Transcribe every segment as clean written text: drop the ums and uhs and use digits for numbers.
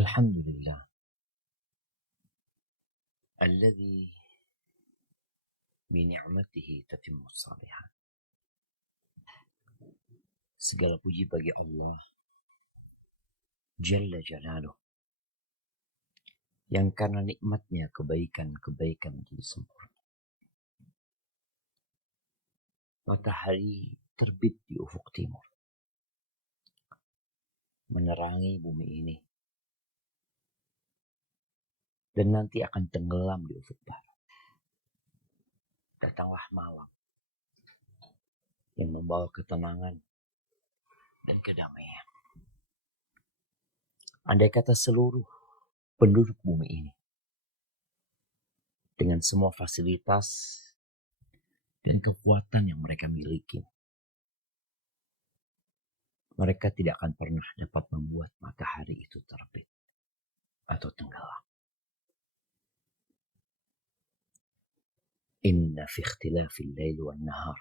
Alhamdulillah alladzi bi ni'matihi tatimmus shalihat. Segala puji bagi Allah Jalla Jalaluh yang karena nikmatnya kebaikan-kebaikan menjadi sempurna. Matahari terbit di ufuk timur, menerangi bumi ini, dan nanti akan tenggelam di ufuk barat. Datanglah malam yang membawa ketenangan dan kedamaian. Andai kata seluruh penduduk bumi ini dengan semua fasilitas dan kekuatan yang mereka miliki, mereka tidak akan pernah dapat membuat matahari itu terbit atau tenggelam. Inna fi ikhtilafil laili wan nahar.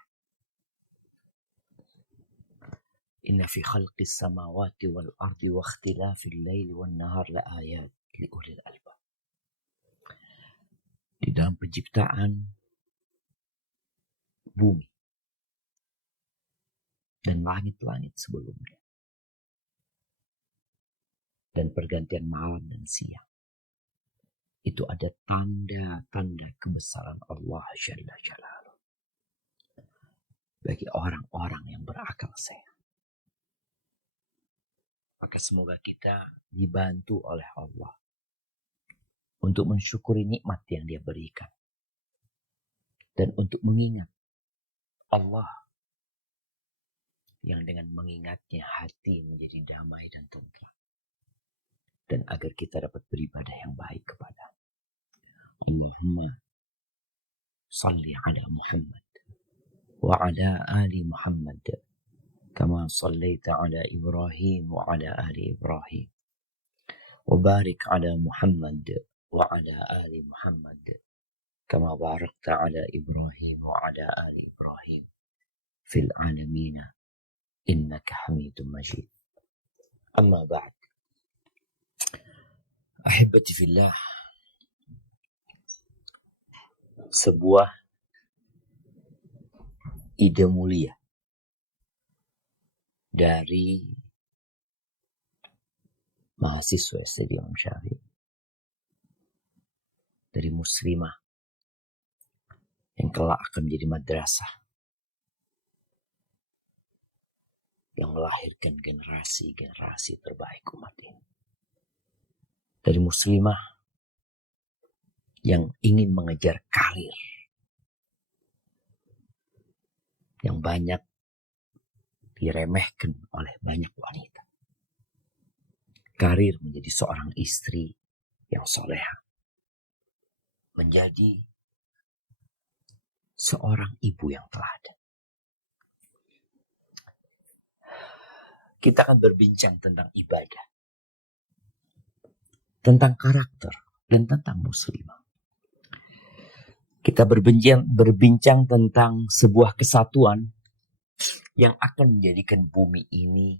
Inna fi khalqis samawati wal ardi wa ikhtilafil laili wan nahar la ayat li ulil albab. Di dalam penciptaan bumi dan langit-langit sebelumnya, dan pergantian malam dan siang, itu ada tanda-tanda kebesaran Allah Jalla Jalaluh bagi orang-orang yang berakal sehat. Maka semoga kita dibantu oleh Allah untuk mensyukuri nikmat yang Dia berikan, dan untuk mengingat Allah yang dengan mengingatnya hati menjadi damai dan tentram, dan agar kita dapat beribadah yang baik kepada Allahumma salli ala Muhammad wa ala ali Muhammad kama sallaita ala Ibrahim wa ala ali Ibrahim wa barik ala Muhammad wa ala ali Muhammad kama barakta ala Ibrahim wa ala ali Ibrahim fil alamin innaka Hamidum Majid. Amma ba'd. Ahibati fillah, sebuah ide mulia dari mahasiswa SD Imam Syafi'i, dari muslimah yang kelak akan menjadi madrasah yang melahirkan generasi-generasi terbaik umat ini, dari muslimah yang ingin mengejar karir yang banyak diremehkan oleh banyak wanita. Karir menjadi seorang istri yang soleha, menjadi seorang ibu yang teladan. Kita akan berbincang tentang ibadah, tentang karakter, dan tentang muslimah. Kita berbincang tentang sebuah kesatuan yang akan menjadikan bumi ini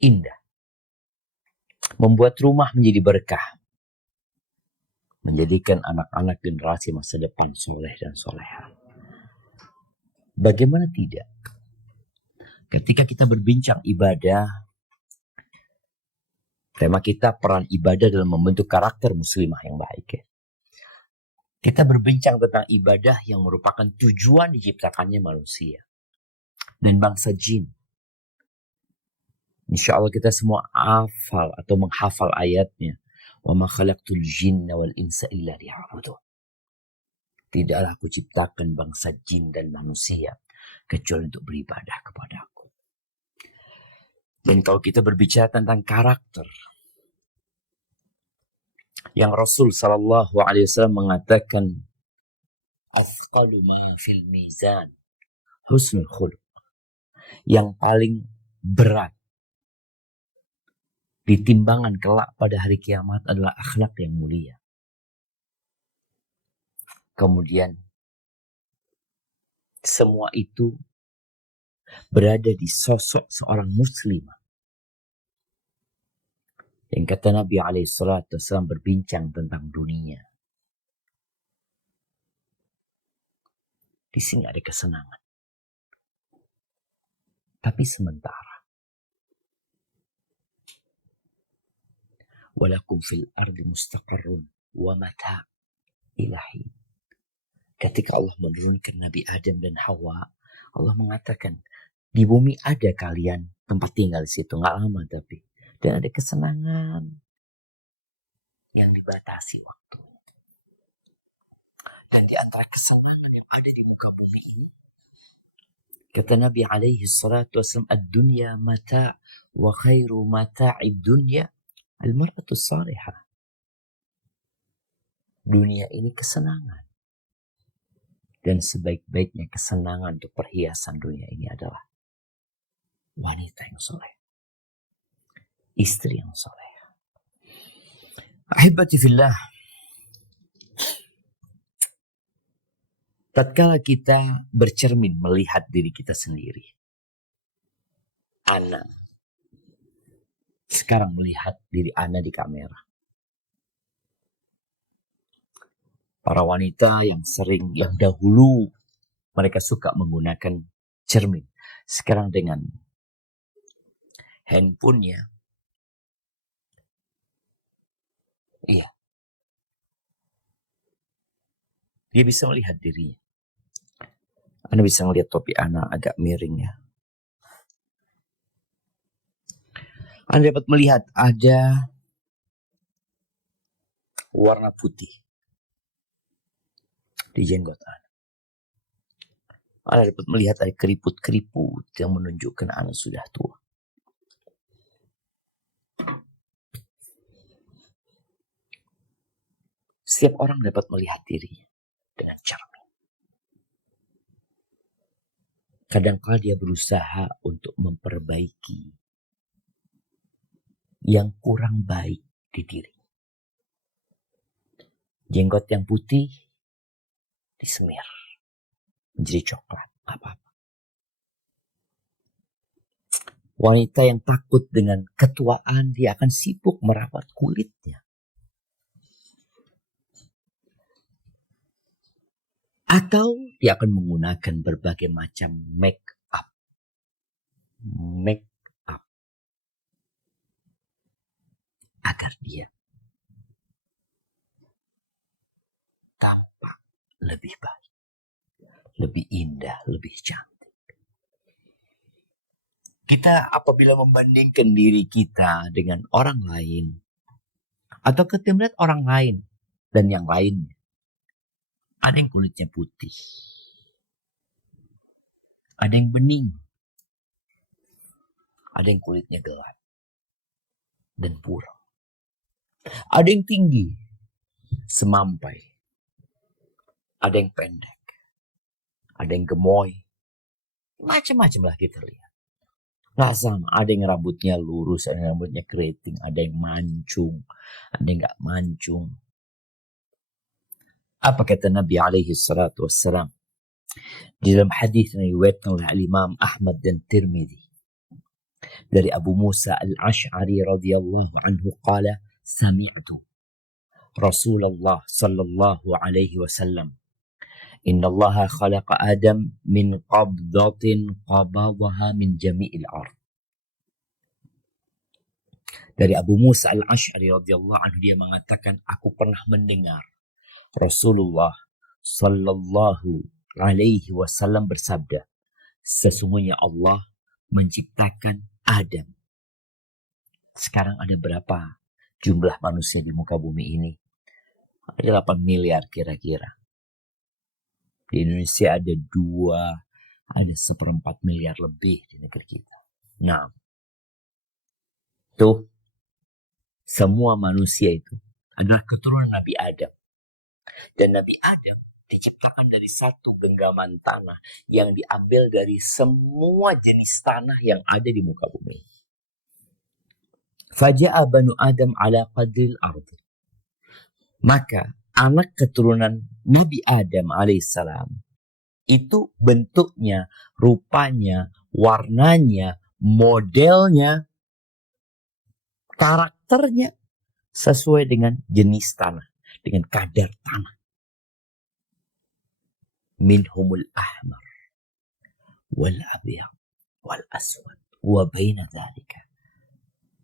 indah, membuat rumah menjadi berkah, menjadikan anak-anak generasi masa depan soleh dan soleha. Bagaimana tidak? Ketika kita berbincang ibadah, tema kita peran ibadah dalam membentuk karakter muslimah yang baik. Ya. Kita berbincang tentang ibadah yang merupakan tujuan diciptakannya manusia dan bangsa jin. Insya Allah kita semua hafal atau menghafal ayatnya. Wa ma khalaqtul jinna wal insa illa liya'budun. Tidaklah aku ciptakan bangsa jin dan manusia kecuali untuk beribadah kepadaku. Dan kalau kita berbicara tentang karakter, yang Rasul sallallahu alaihi wasallam mengatakan afqalu ma fil mizan husnul khuluq. Yang paling berat di timbangan kelak pada hari kiamat adalah akhlak yang mulia. Kemudian semua itu berada di sosok seorang muslimah Dan kata Nabi SAW berbincang tentang dunia. Di sini ada kesenangan. Tapi sementara. Walakum fil ardi mustaqarrun wa mata' ilahi. Ketika Allah menurunkan Nabi Adam dan Hawa, Allah mengatakan, di bumi ada kalian tempat tinggal di situ, nggak lama tapi. Dan ada kesenangan yang dibatasi waktu. Dan di antara kesenangan yang ada di muka bumi ini, kata Nabi alaihi salatu wasallam, ad-dunya mata' wa khairu mata'id dunya al-mar'atu salihah. Dunia ini kesenangan. Dan sebaik-baiknya kesenangan untuk perhiasan dunia ini adalah wanita yang soleh. Istri yang soleh. Ahibati fillah. Tatkala kita bercermin melihat diri kita sendiri. Ana sekarang melihat diri Ana di kamera. Para wanita yang dahulu mereka suka menggunakan cermin. Sekarang dengan handphonenya, iya, dia bisa melihat dirinya. Anda bisa melihat topi Ana agak miring ya. Anda dapat melihat ada warna putih di jenggot Anda. Anda dapat melihat ada keriput-keriput yang menunjukkan Anda sudah tua. Setiap orang dapat melihat dirinya dengan cermin. Kadang-kadang dia berusaha untuk memperbaiki yang kurang baik di diri. Jenggot yang putih disemir menjadi coklat, apa-apa. Wanita yang takut dengan ketuaan, dia akan sibuk merawat kulitnya. Atau dia akan menggunakan berbagai macam make up. Agar dia tampak lebih baik, lebih indah, lebih cantik. Kita apabila membandingkan diri kita dengan orang lain, atau kita melihat orang lain dan yang lainnya, ada yang kulitnya putih, ada yang bening, ada yang kulitnya gelap dan buram. Ada yang tinggi, semampai. Ada yang pendek. Ada yang gemoy. Macam-macam lah kita lihat. Nggak sama. Ada yang rambutnya lurus, ada yang rambutnya keriting, ada yang mancung, ada yang nggak mancung. Apa kata Nabi alaihi salatu wassalam? Di dalam hadis yang diriwayatkan oleh Imam Ahmad dan Tirmidzi. Dari Abu Musa al-Ash'ari radhiyallahu anhu qala, sami'tu Rasulullah sallallahu alaihi wasallam, inna Allah khalaqa Adam min qabdatin qabadaha min jami'il ard. Dari Abu Musa al-Ash'ari radhiyallahu anhu, dia mengatakan, aku pernah mendengar Rasulullah sallallahu alaihi wasallam bersabda, sesungguhnya Allah menciptakan Adam. Sekarang ada berapa jumlah manusia di muka bumi ini? Ada 8 miliar kira-kira. Di Indonesia ada 1/4 miliar lebih di negeri kita. Nah, tuh semua manusia itu adalah keturunan Nabi Adam. Dan Nabi Adam diciptakan dari satu genggaman tanah yang diambil dari semua jenis tanah yang ada di muka bumi. Faja'a banu Adam ala qadril ardi. Maka anak keturunan Nabi Adam alaihissalam itu bentuknya, rupanya, warnanya, modelnya, karakter karakternya sesuai dengan jenis tanah, dengan kadar tanah. Minhumul ahmar wal abyad wal aswad wa baina dzalika.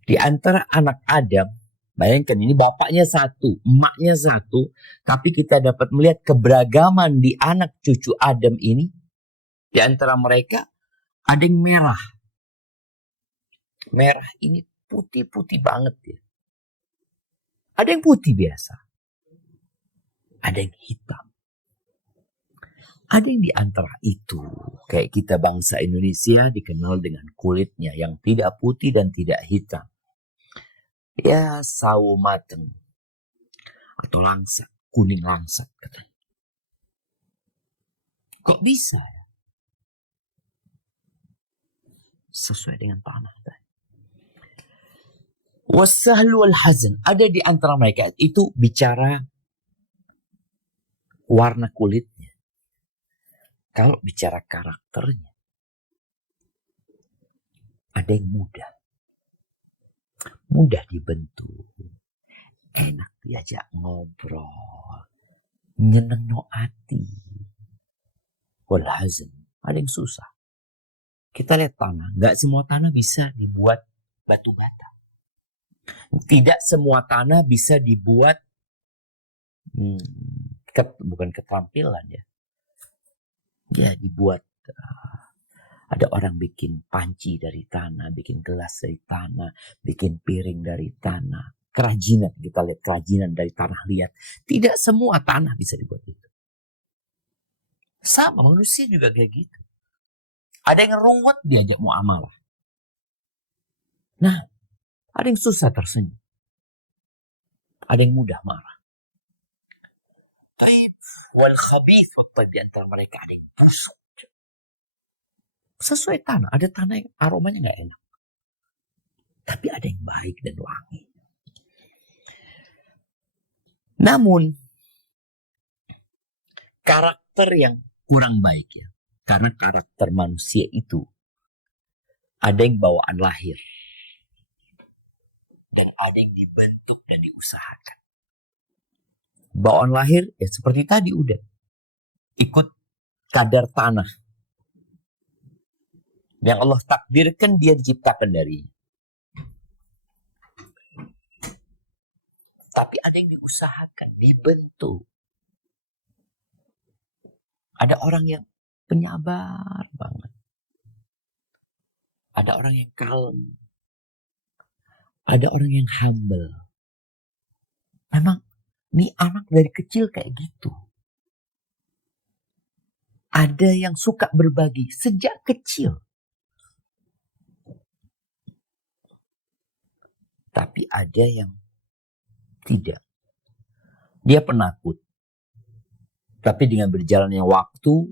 Di antara anak Adam, bayangkan ini bapaknya satu, emaknya satu, tapi kita dapat melihat keberagaman di anak cucu Adam ini. Di antara mereka ada yang merah. Merah ini putih-putih banget ya. Ada yang putih biasa. Ada yang hitam. Ada yang di antara itu, kayak kita bangsa Indonesia dikenal dengan kulitnya yang tidak putih dan tidak hitam. Ya, sawo mateng. Atau langsat, kuning langsat katanya. Kok bisa? Sesuai dengan tanah tadi. Wasahlu wal hazan. Ada di antara mereka itu bicara warna kulitnya. Kalau bicara karakternya, ada yang mudah dibentuk, enak diajak ngobrol, nyeneng no hati. Wal hazan, ada yang susah. Kita lihat tanah, nggak semua tanah bisa dibuat batu bata. Tidak semua tanah bisa dibuat bukan keterampilan ya. Ya dibuat, ada orang bikin panci dari tanah, bikin gelas dari tanah, bikin piring dari tanah. Kerajinan, kita lihat kerajinan dari tanah liat. Tidak semua tanah bisa dibuat itu. Sama manusia juga kayak gitu. Ada yang ruwet diajak muamalah. Nah, ada yang susah tersenyum. Ada yang mudah marah. Taib wal khabith wa taib, di antara mereka ada yang busuk. Sesuai tanah, ada tanah yang aromanya nggak enak. Tapi ada yang baik dan wangi. Namun, karakter yang kurang baik ya. Karena karakter manusia itu ada yang bawaan lahir. Dan ada yang dibentuk dan diusahakan. Bawaan lahir ya seperti tadi udah. Ikut kadar tanah. Yang Allah takdirkan dia diciptakan darinya. Tapi ada yang diusahakan, dibentuk. Ada orang yang penyabar banget. Ada orang yang kalem. Ada orang yang humble. Memang ini anak dari kecil kayak gitu. Ada yang suka berbagi sejak kecil. Tapi ada yang tidak. Dia penakut. Tapi dengan berjalannya waktu,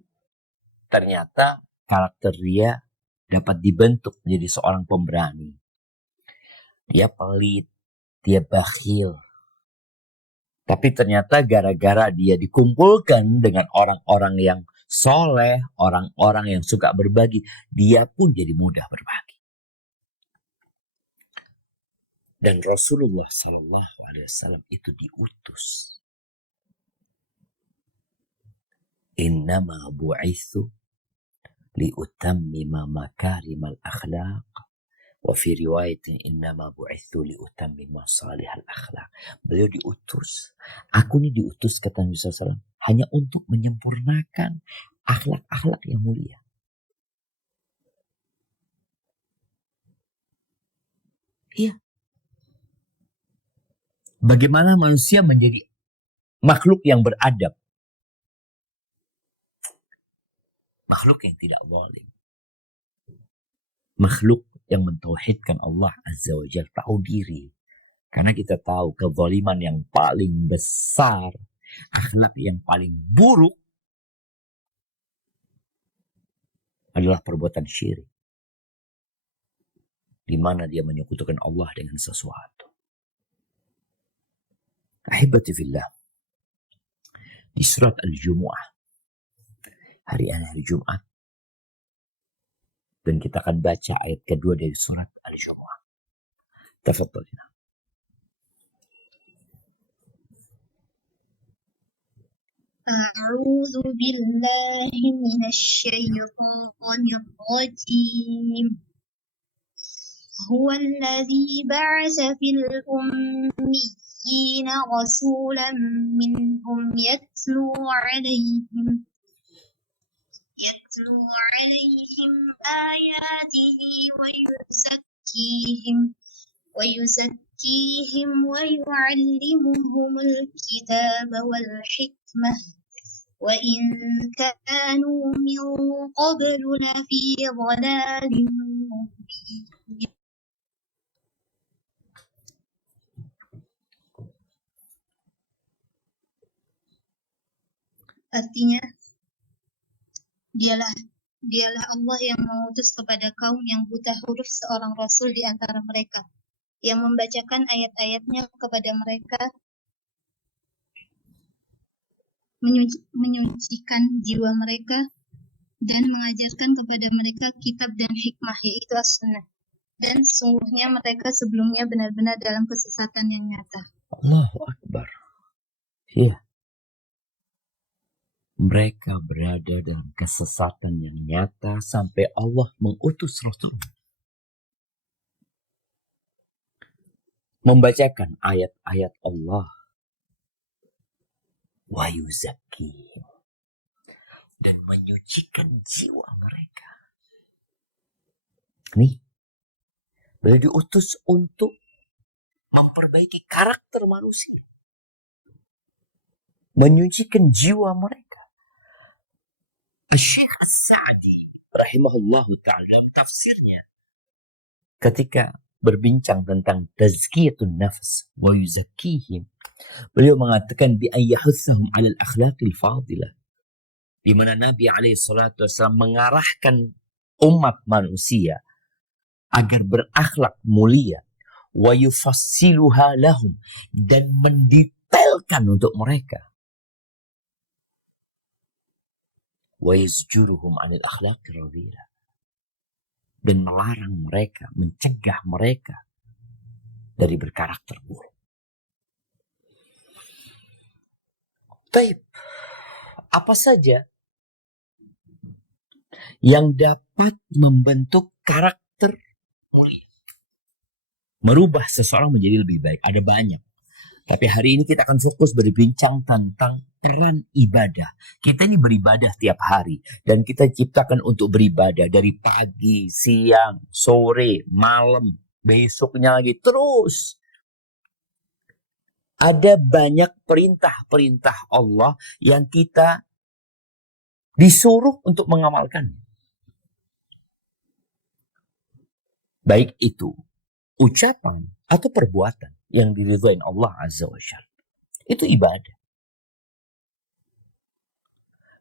ternyata karakter dia dapat dibentuk menjadi seorang pemberani. Dia pelit, dia bakhil. Tapi ternyata gara-gara dia dikumpulkan dengan orang-orang yang soleh, orang-orang yang suka berbagi, dia pun jadi mudah berbagi. Dan Rasulullah SAW itu diutus. Innama bu'ithu liutammima makarimal akhlaq. Wa fi riwayatin innama bu'ithu liutammima salihal akhlaq. Beliau diutus. Aku ini diutus kata Nabi SAW hanya untuk menyempurnakan akhlak-akhlak yang mulia. Iya. Bagaimana manusia menjadi makhluk yang beradab. Makhluk yang tidak zalim. Makhluk yang mentauhidkan Allah Azza wa Jalla, tahu diri. Karena kita tahu kezaliman yang paling besar, akhlak yang paling buruk adalah perbuatan syirik. Di mana dia menyekutukan Allah dengan sesuatu. Ahibati fillah. Di surat Al-Jumu'ah. Hari Jumat. Dan kita akan baca ayat kedua dari surat Al-Jumu'ah. Tafadhalina. أعوذ بالله من الشيطان الرجيم هو الذي بعث في الأميين رسولا منهم يتلو عليهم آياته ويزكيهم ويعلمهم الكتاب والحكمة وإن كانوا من قبل لفي ضلال مبين. Artinya, dialah Allah yang mengutus kepada kaum yang buta huruf seorang rasul di antara mereka, yang membacakan ayat-ayatnya kepada mereka, menyucikan jiwa mereka, dan mengajarkan kepada mereka kitab dan hikmah, yaitu as-sunnah. Dan sesungguhnya mereka sebelumnya benar-benar dalam kesesatan yang nyata. Allahu Akbar. Ya. Mereka berada dalam kesesatan yang nyata sampai Allah mengutus Rasul. Membacakan ayat-ayat Allah. Wa yuzakkihim. Dan menyucikan jiwa mereka. Nih. Beliau diutus untuk memperbaiki karakter manusia. Menyucikan jiwa mereka. Syekh As-Sa'di rahimahullahu ta'ala dalam tafsirnya ketika berbincang tentang tazkiyatun nafs wa yuzakkihim, beliau mengatakan bi ayyahussahum 'ala al-akhlaqil fadilah, di mana Nabi alaihi salatu wasallam mengarahkan umat manusia agar berakhlak mulia, wa yufassiluha lahum, dan mendetailkan untuk mereka, wa yazjuruhum 'anil akhlaqir radhilah, dan melarang mereka, mencegah mereka dari berkarakter buruk. Baik, apa saja yang dapat membentuk karakter mulia, merubah seseorang menjadi lebih baik? Ada banyak. Tapi hari ini kita akan fokus berbincang tentang peran ibadah. Kita ini beribadah tiap hari. Dan kita ciptakan untuk beribadah dari pagi, siang, sore, malam, besoknya lagi. Terus. Ada banyak perintah-perintah Allah yang kita disuruh untuk mengamalkannya. Baik itu ucapan atau perbuatan yang diridhoin Allah Azza wa Jalla. Itu ibadah.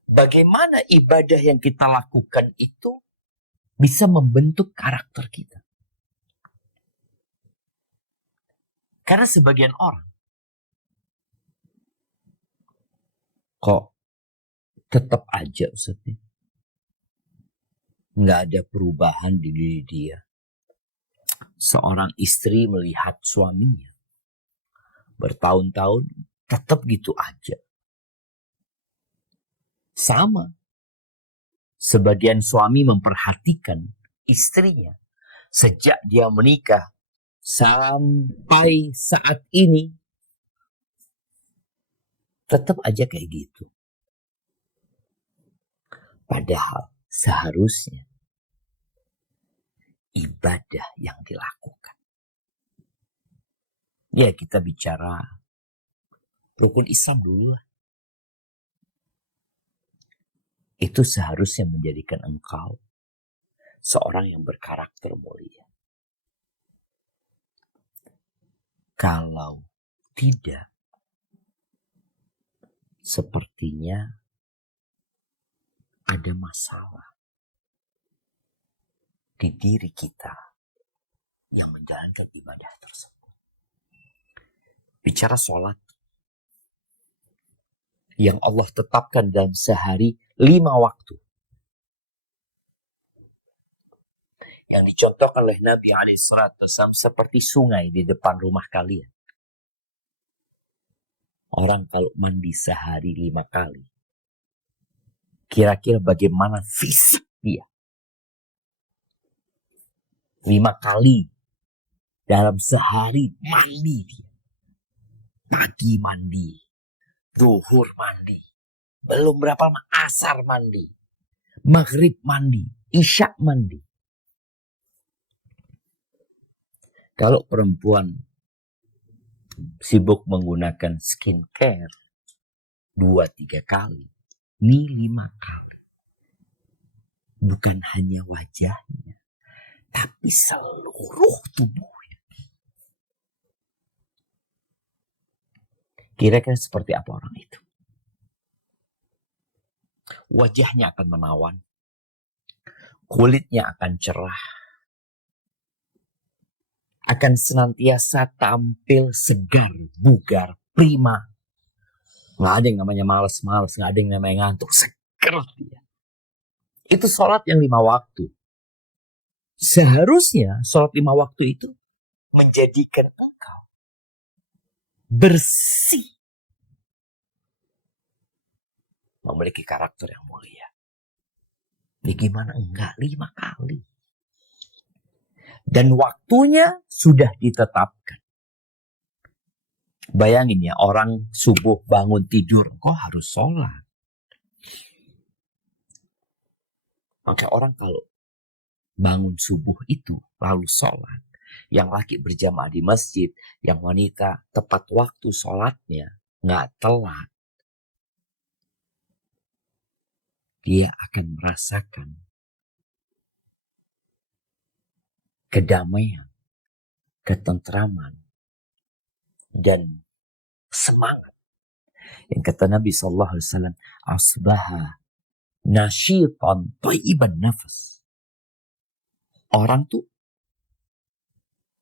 Bagaimana ibadah yang kita lakukan itu bisa membentuk karakter kita. Karena sebagian orang kok tetap aja Ustaz, nggak ada perubahan di diri dia. Seorang istri melihat suaminya bertahun-tahun tetap gitu aja. Sama. Sebagian suami memperhatikan istrinya sejak dia menikah sampai saat ini tetap aja kayak gitu. Padahal seharusnya ibadah yang dilakukan. Ya, kita bicara rukun Islam dulu lah. Itu seharusnya menjadikan engkau seorang yang berkarakter mulia. Kalau tidak, sepertinya ada masalah di diri kita yang menjalankan ibadah tersebut. Bicara sholat yang Allah tetapkan dalam sehari 5 waktu. Yang dicontohkan oleh Nabi SAW seperti sungai di depan rumah kalian. Orang kalau mandi sehari 5 kali, Kira-kira bagaimana fisik dia? 5 kali dalam sehari mandi dia. Pagi mandi, zuhur mandi, belum berapa lama asar mandi, maghrib mandi, isya mandi. Kalau perempuan sibuk menggunakan skincare 2-3 kali, ini 5 kali. Bukan hanya wajahnya, tapi seluruh tubuhnya. Kira-kira seperti apa orang itu? Wajahnya akan menawan, kulitnya akan cerah, akan senantiasa tampil segar, bugar, prima. Nggak ada yang namanya males-males, nggak ada yang namanya ngantuk, seger dia. Itu sholat yang 5 waktu. Seharusnya sholat 5 waktu itu menjadikan engkau bersih, memiliki karakter yang mulia. Ini gimana enggak 5 kali? Dan waktunya sudah ditetapkan. Bayangin ya, orang subuh bangun tidur, kok harus sholat? Maka orang kalau bangun subuh itu lalu sholat, yang laki berjamaah di masjid, yang wanita tepat waktu sholatnya, nggak telat, dia akan merasakan kedamaian, ketentraman, dan semangat. Yang kata Nabi SAW, asbaha nasyitan thayyiban nafas. Orang tuh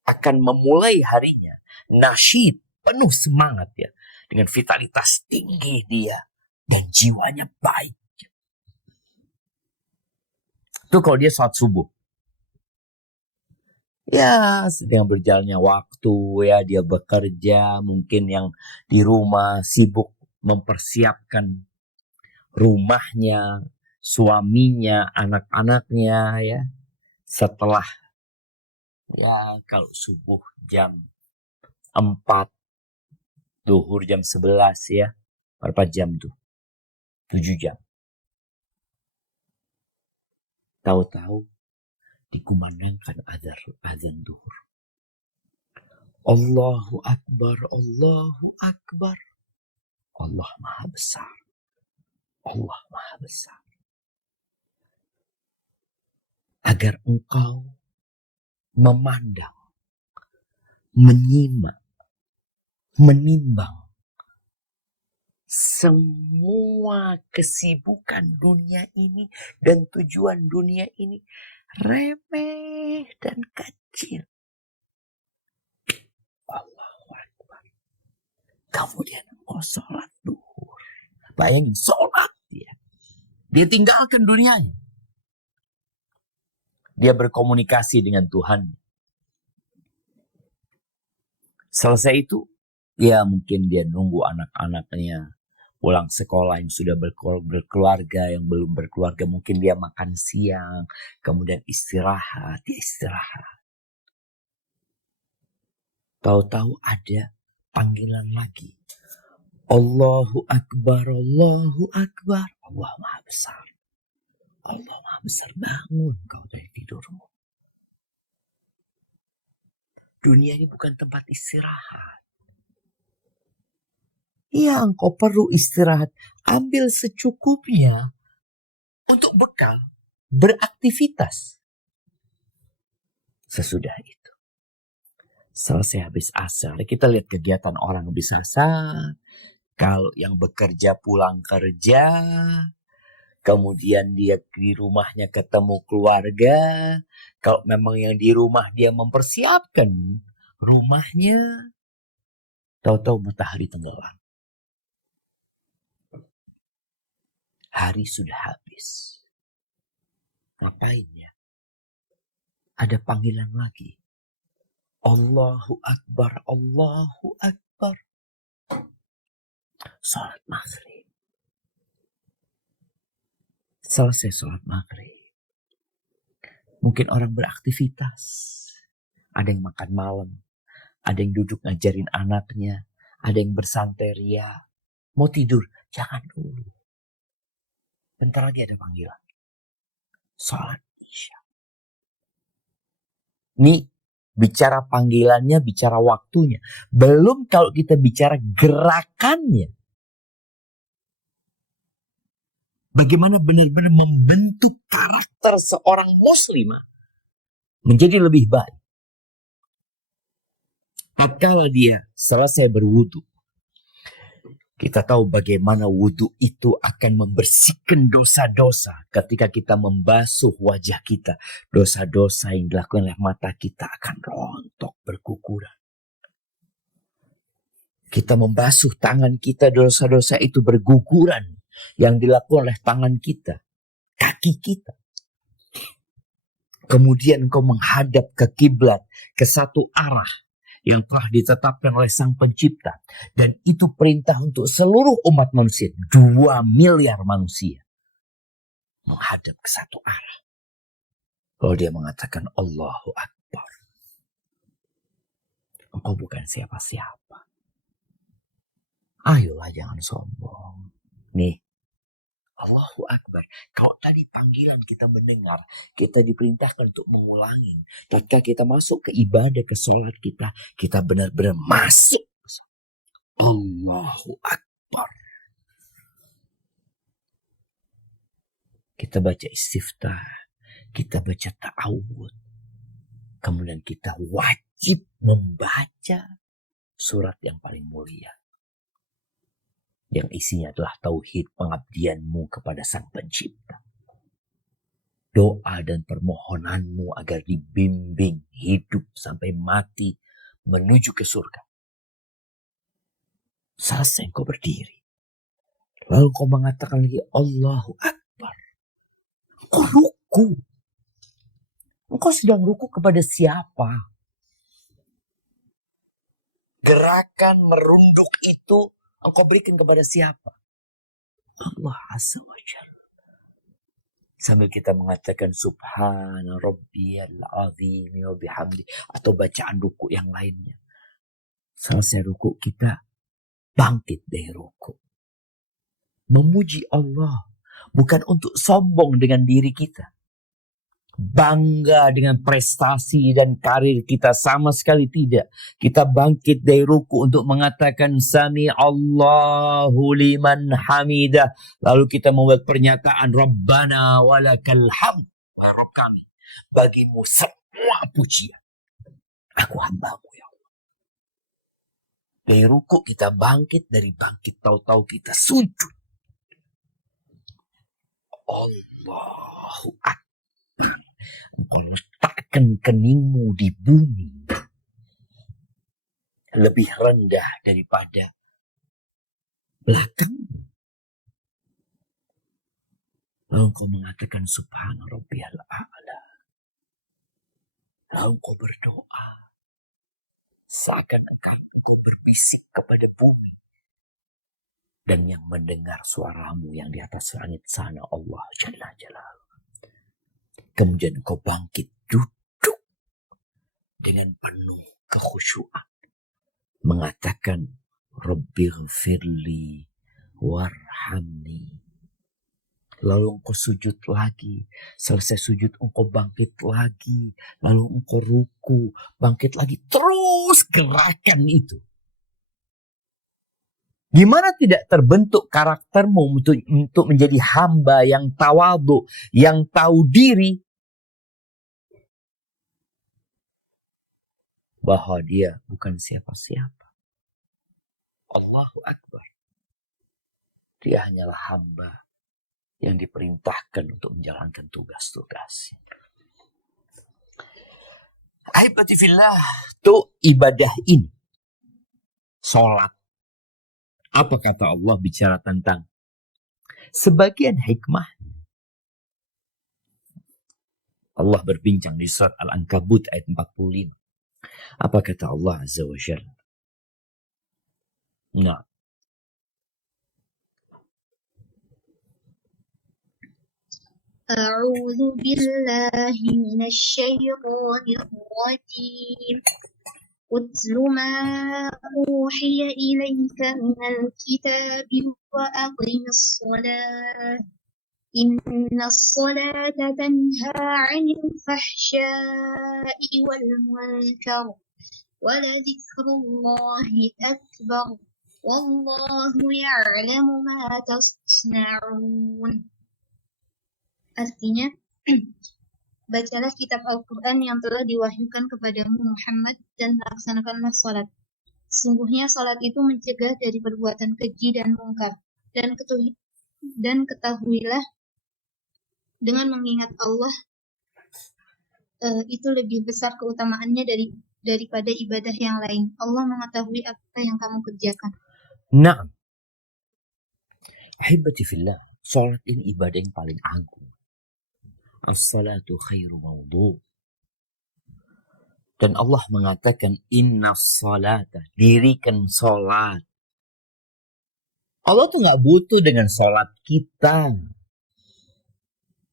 akan memulai harinya nasyid, penuh semangat ya, dengan vitalitas tinggi dia, dan jiwanya baik. Itu kalau dia sholat subuh. Ya, sedang berjalannya waktu ya, dia bekerja, mungkin yang di rumah sibuk mempersiapkan rumahnya, suaminya, anak-anaknya ya. Setelah ya kalau subuh jam 4, zuhur jam 11 ya. Berapa jam tuh? 7 jam. Tahu-tahu dikumandangkan azan zuhur. Allahu Akbar, Allahu Akbar. Allah Maha Besar. Allah Maha Besar. Agar engkau memandang, menyimak, menimbang semua kesibukan dunia ini dan tujuan dunia ini remeh dan kecil. Allahu Akbar. Kemudian engkau sholat duhur. Bayangin, sholat dia. Dia tinggalkan dunianya. Dia berkomunikasi dengan Tuhan. Selesai itu, ya mungkin dia nunggu anak-anaknya pulang sekolah yang sudah berkeluarga, yang belum berkeluarga. Mungkin dia makan siang, kemudian istirahat. Dia istirahat. Tahu-tahu ada panggilan lagi. Allahu Akbar, Allahu Akbar. Allah Maha Besar. Allah Maha Besar, bangun kau dari tidurmu. Dunia ini bukan tempat istirahat. Ya, engkau perlu istirahat. Ambil secukupnya untuk bekal beraktivitas. Sesudah itu, selesai habis asar, kita lihat kegiatan orang habis asar. Kalau yang bekerja pulang kerja, kemudian dia di rumahnya ketemu keluarga. Kalau memang yang di rumah dia mempersiapkan rumahnya, tahu-tahu matahari tenggelam. Hari sudah habis. Ngapain ya? Ada panggilan lagi. Allahu Akbar, Allahu Akbar. Salat maghrib. Selesai sholat maghrib. Mungkin orang beraktivitas. Ada yang makan malam. Ada yang duduk ngajarin anaknya. Ada yang bersantai ria. Mau tidur, jangan dulu. Bentar lagi ada panggilan. Sholat Isya. Ini bicara panggilannya, bicara waktunya. Belum kalau kita bicara gerakannya. Bagaimana benar-benar membentuk karakter seorang muslimah menjadi lebih baik. Tatkala dia selesai berwudu, kita tahu bagaimana wudu itu akan membersihkan dosa-dosa ketika kita membasuh wajah kita. Dosa-dosa yang dilakukan oleh mata kita akan rontok, berguguran. Kita membasuh tangan kita, dosa-dosa itu berguguran. Yang dilakukan oleh tangan kita, kaki kita. Kemudian engkau menghadap ke kiblat, ke satu arah yang telah ditetapkan oleh Sang Pencipta. Dan itu perintah untuk seluruh umat manusia. 2 miliar manusia. Menghadap ke satu arah. Kalau dia mengatakan Allahu Akbar. Engkau bukan siapa-siapa. Ayolah jangan sombong. Nih. Allahu Akbar. Kalau tadi panggilan kita mendengar, kita diperintahkan untuk mengulangi. Ketika kita masuk ke ibadah, ke sholat kita benar-benar masuk. Allahu Akbar. Kita baca istiftah, kita baca ta'awud. Kemudian kita wajib membaca surat yang paling mulia. Yang isinya adalah tauhid pengabdianmu kepada Sang Pencipta. Doa dan permohonanmu agar dibimbing hidup sampai mati menuju ke surga. Selesai kau berdiri. Lalu kau mengatakan lagi Allahu Akbar. Kau ruku. Engkau sedang ruku kepada siapa? Gerakan merunduk itu engkau berikan kepada siapa? Allah Azza wa Jalla. Sambil kita mengatakan Subhana Rabbiyal Azim wa bihamdi. Atau bacaan ruku yang lainnya. Selesai ruku kita bangkit dari ruku. Memuji Allah. Bukan untuk sombong dengan diri kita. Bangga dengan prestasi dan karir kita, sama sekali tidak. Kita bangkit dari ruku untuk mengatakan Sami Allahu liman hamidah. Lalu kita membuat pernyataan Rabbana walakal hamd. Ya Rabb kami, bagimu semua pujian. Aku hambamu ya Allah. Dari ruku kita bangkit, dari bangkit tahu-tahu kita sujud. Allahu Akbar. Engkau letakkan keningmu di bumi. Lebih rendah daripada belakang. Lalu engkau mengatakan Subhana Rabbiyal A'la. Lalu engkau berdoa. Seakan-akan engkau berbisik kepada bumi. Dan yang mendengar suaramu yang di atas langit sana Allah Jalla Jalaluhu. Kemudian engkau bangkit duduk dengan penuh kekhusyuan. Mengatakan, Rabbighfirli warhamni. Lalu engkau sujud lagi. Selesai sujud engkau bangkit lagi. Lalu engkau ruku. Bangkit lagi. Terus gerakan itu. Gimana tidak terbentuk karaktermu untuk menjadi hamba yang tawadhu, yang tahu diri. Bahwa dia bukan siapa-siapa. Allahu Akbar. Dia hanyalah hamba yang diperintahkan untuk menjalankan tugas-tugas. Ahibati fillah, tuh ibadah ini. Sholat. Apa kata Allah bicara tentang sebagian hikmah. Allah berbincang di surat Al-Ankabut ayat 45. Apa kata Allah Azza wa Jalla? Nah. أعوذ بالله من الشيطان الرجيم اتل ما أوحي إليك من الكتاب وأقم الصلاة إن الصلاة تنهى عن الفحشاء والمنكر ولذكر الله أكبر والله يعلم ما تصنعون. Artinya, bacalah kitab Al-Quran yang telah diwahyukan kepadamu Muhammad dan laksanakanlah sholat. Sungguhnya sholat itu mencegah dari perbuatan keji dan mungkar. Dan ketahuilah dengan mengingat Allah itu lebih besar keutamaannya daripada ibadah yang lain. Allah mengetahui apa yang kamu kerjakan. Naam. Ahibati fillah, sholat ini ibadah yang paling agung. As-salatu khairu mawdu'. Dan Allah mengatakan inna salata, dirikan sholat. Allah tuh gak butuh dengan sholat kita.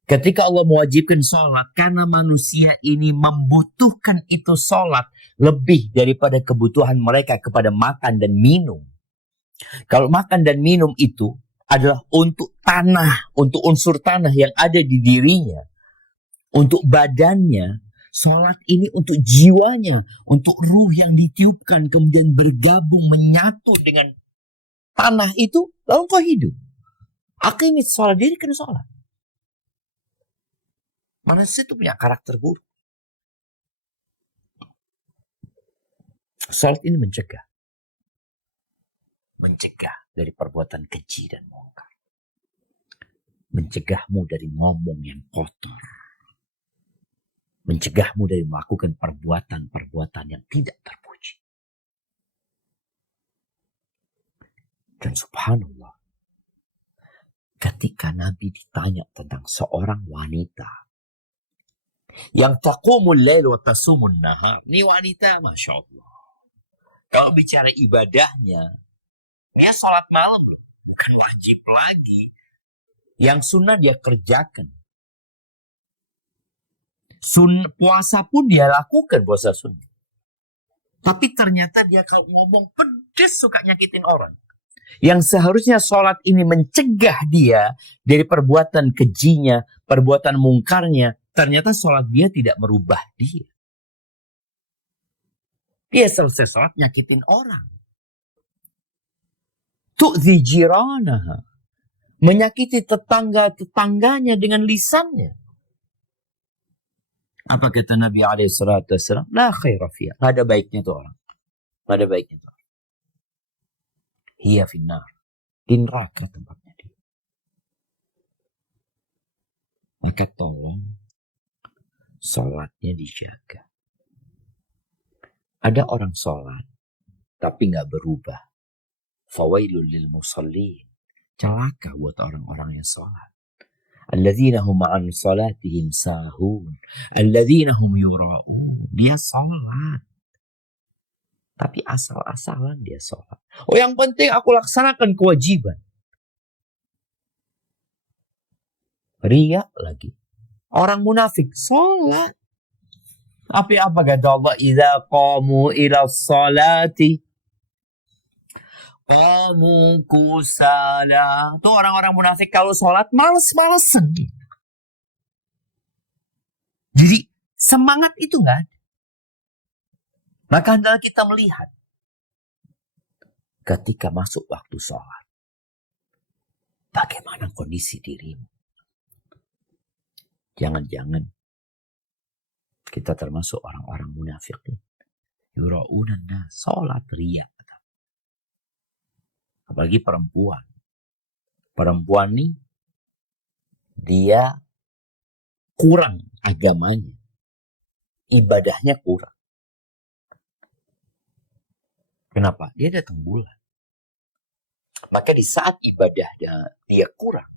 Ketika Allah mewajibkan sholat, karena manusia ini membutuhkan itu sholat lebih daripada kebutuhan mereka kepada makan dan minum. Kalau makan dan minum itu adalah untuk tanah, untuk unsur tanah yang ada di dirinya, untuk badannya, sholat ini untuk jiwanya, untuk ruh yang ditiupkan, kemudian bergabung, menyatu dengan tanah itu, lalu kau hidup. Aqimit sholat, dirikan sholat. Manusia itu punya karakter buruk. Sholat ini mencegah dari perbuatan keji dan mungkar. Mencegahmu dari ngomong yang kotor. Mencegahmu dari melakukan perbuatan-perbuatan yang tidak terpuji. Dan subhanallah, ketika Nabi ditanya tentang seorang wanita yang taqumul lail wa tasumun nahar, ini wanita Masya Allah, kalau bicara ibadahnya, dia sholat malam loh, bukan wajib lagi. Yang sunnah dia kerjakan. Puasa pun dia lakukan, puasa sunnah. Tapi ternyata dia kalau ngomong pedes suka nyakitin orang. Yang seharusnya sholat ini mencegah dia dari perbuatan kejinya, perbuatan mungkarnya. Ternyata sholat dia tidak merubah dia. Dia selesai sholat nyakitin orang. Tu'zi jiranaha. Menyakiti tetangga-tetangganya dengan lisannya. Apa kata Nabi SAW? La khaira fiha. Gak ada baiknya tuh orang. Gak ada baiknya tuh orang. Hiya finnar. Di neraka tempatnya dia. Maka tolong sholatnya dijaga. Ada orang sholat tapi gak berubah. Fawailul lil musallin. Celaka buat orang-orang yang sholat. Alladzina hum an salatihim sahun. Alladzina hum yura'un. Dia sholat. Tapi asal-asalan dia sholat. Oh, yang penting aku laksanakan kewajiban. Riya lagi. Orang munafik sholat. Tapi apa kata Allah? Idza qamu ila salati qamu kusala. Tuh orang-orang munafik kalau sholat males-malesan. Jadi semangat itu nggak ada. Maka hendaklah kita melihat ketika masuk waktu sholat, bagaimana kondisi dirimu. Jangan-jangan kita termasuk orang-orang munafik. Yura'unan nas, sholat riya. Apalagi perempuan. Perempuan nih, dia kurang agamanya. Ibadahnya kurang. Kenapa? Dia datang bulan. Maka di saat ibadahnya dia kurang,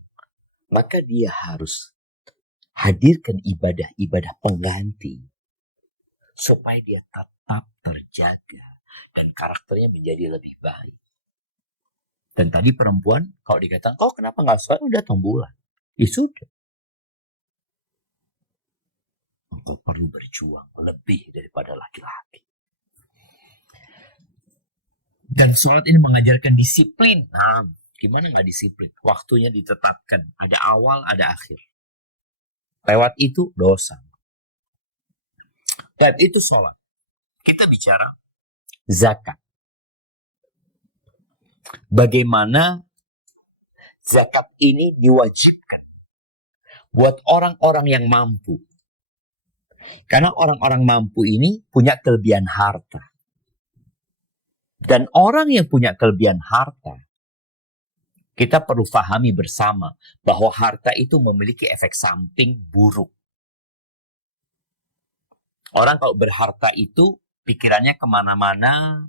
maka dia harus hadirkan ibadah-ibadah pengganti. Supaya dia tetap terjaga. Dan karakternya menjadi lebih baik. Dan tadi perempuan, kalau dikatakan, kau kenapa gak sholat? Udah datang bulan. Ya sudah. engkau perlu berjuang lebih daripada laki-laki. Dan sholat ini mengajarkan disiplin. Nah, gimana nggak disiplin? Waktunya ditetapkan. Ada awal, ada akhir. Lewat itu dosa. Dan itu sholat. Kita bicara zakat. Bagaimana zakat ini diwajibkan buat orang-orang yang mampu. Karena orang-orang mampu ini punya kelebihan harta. Dan orang yang punya kelebihan harta, kita perlu pahami bersama bahwa harta itu memiliki efek samping buruk. Orang kalau berharta itu pikirannya kemana-mana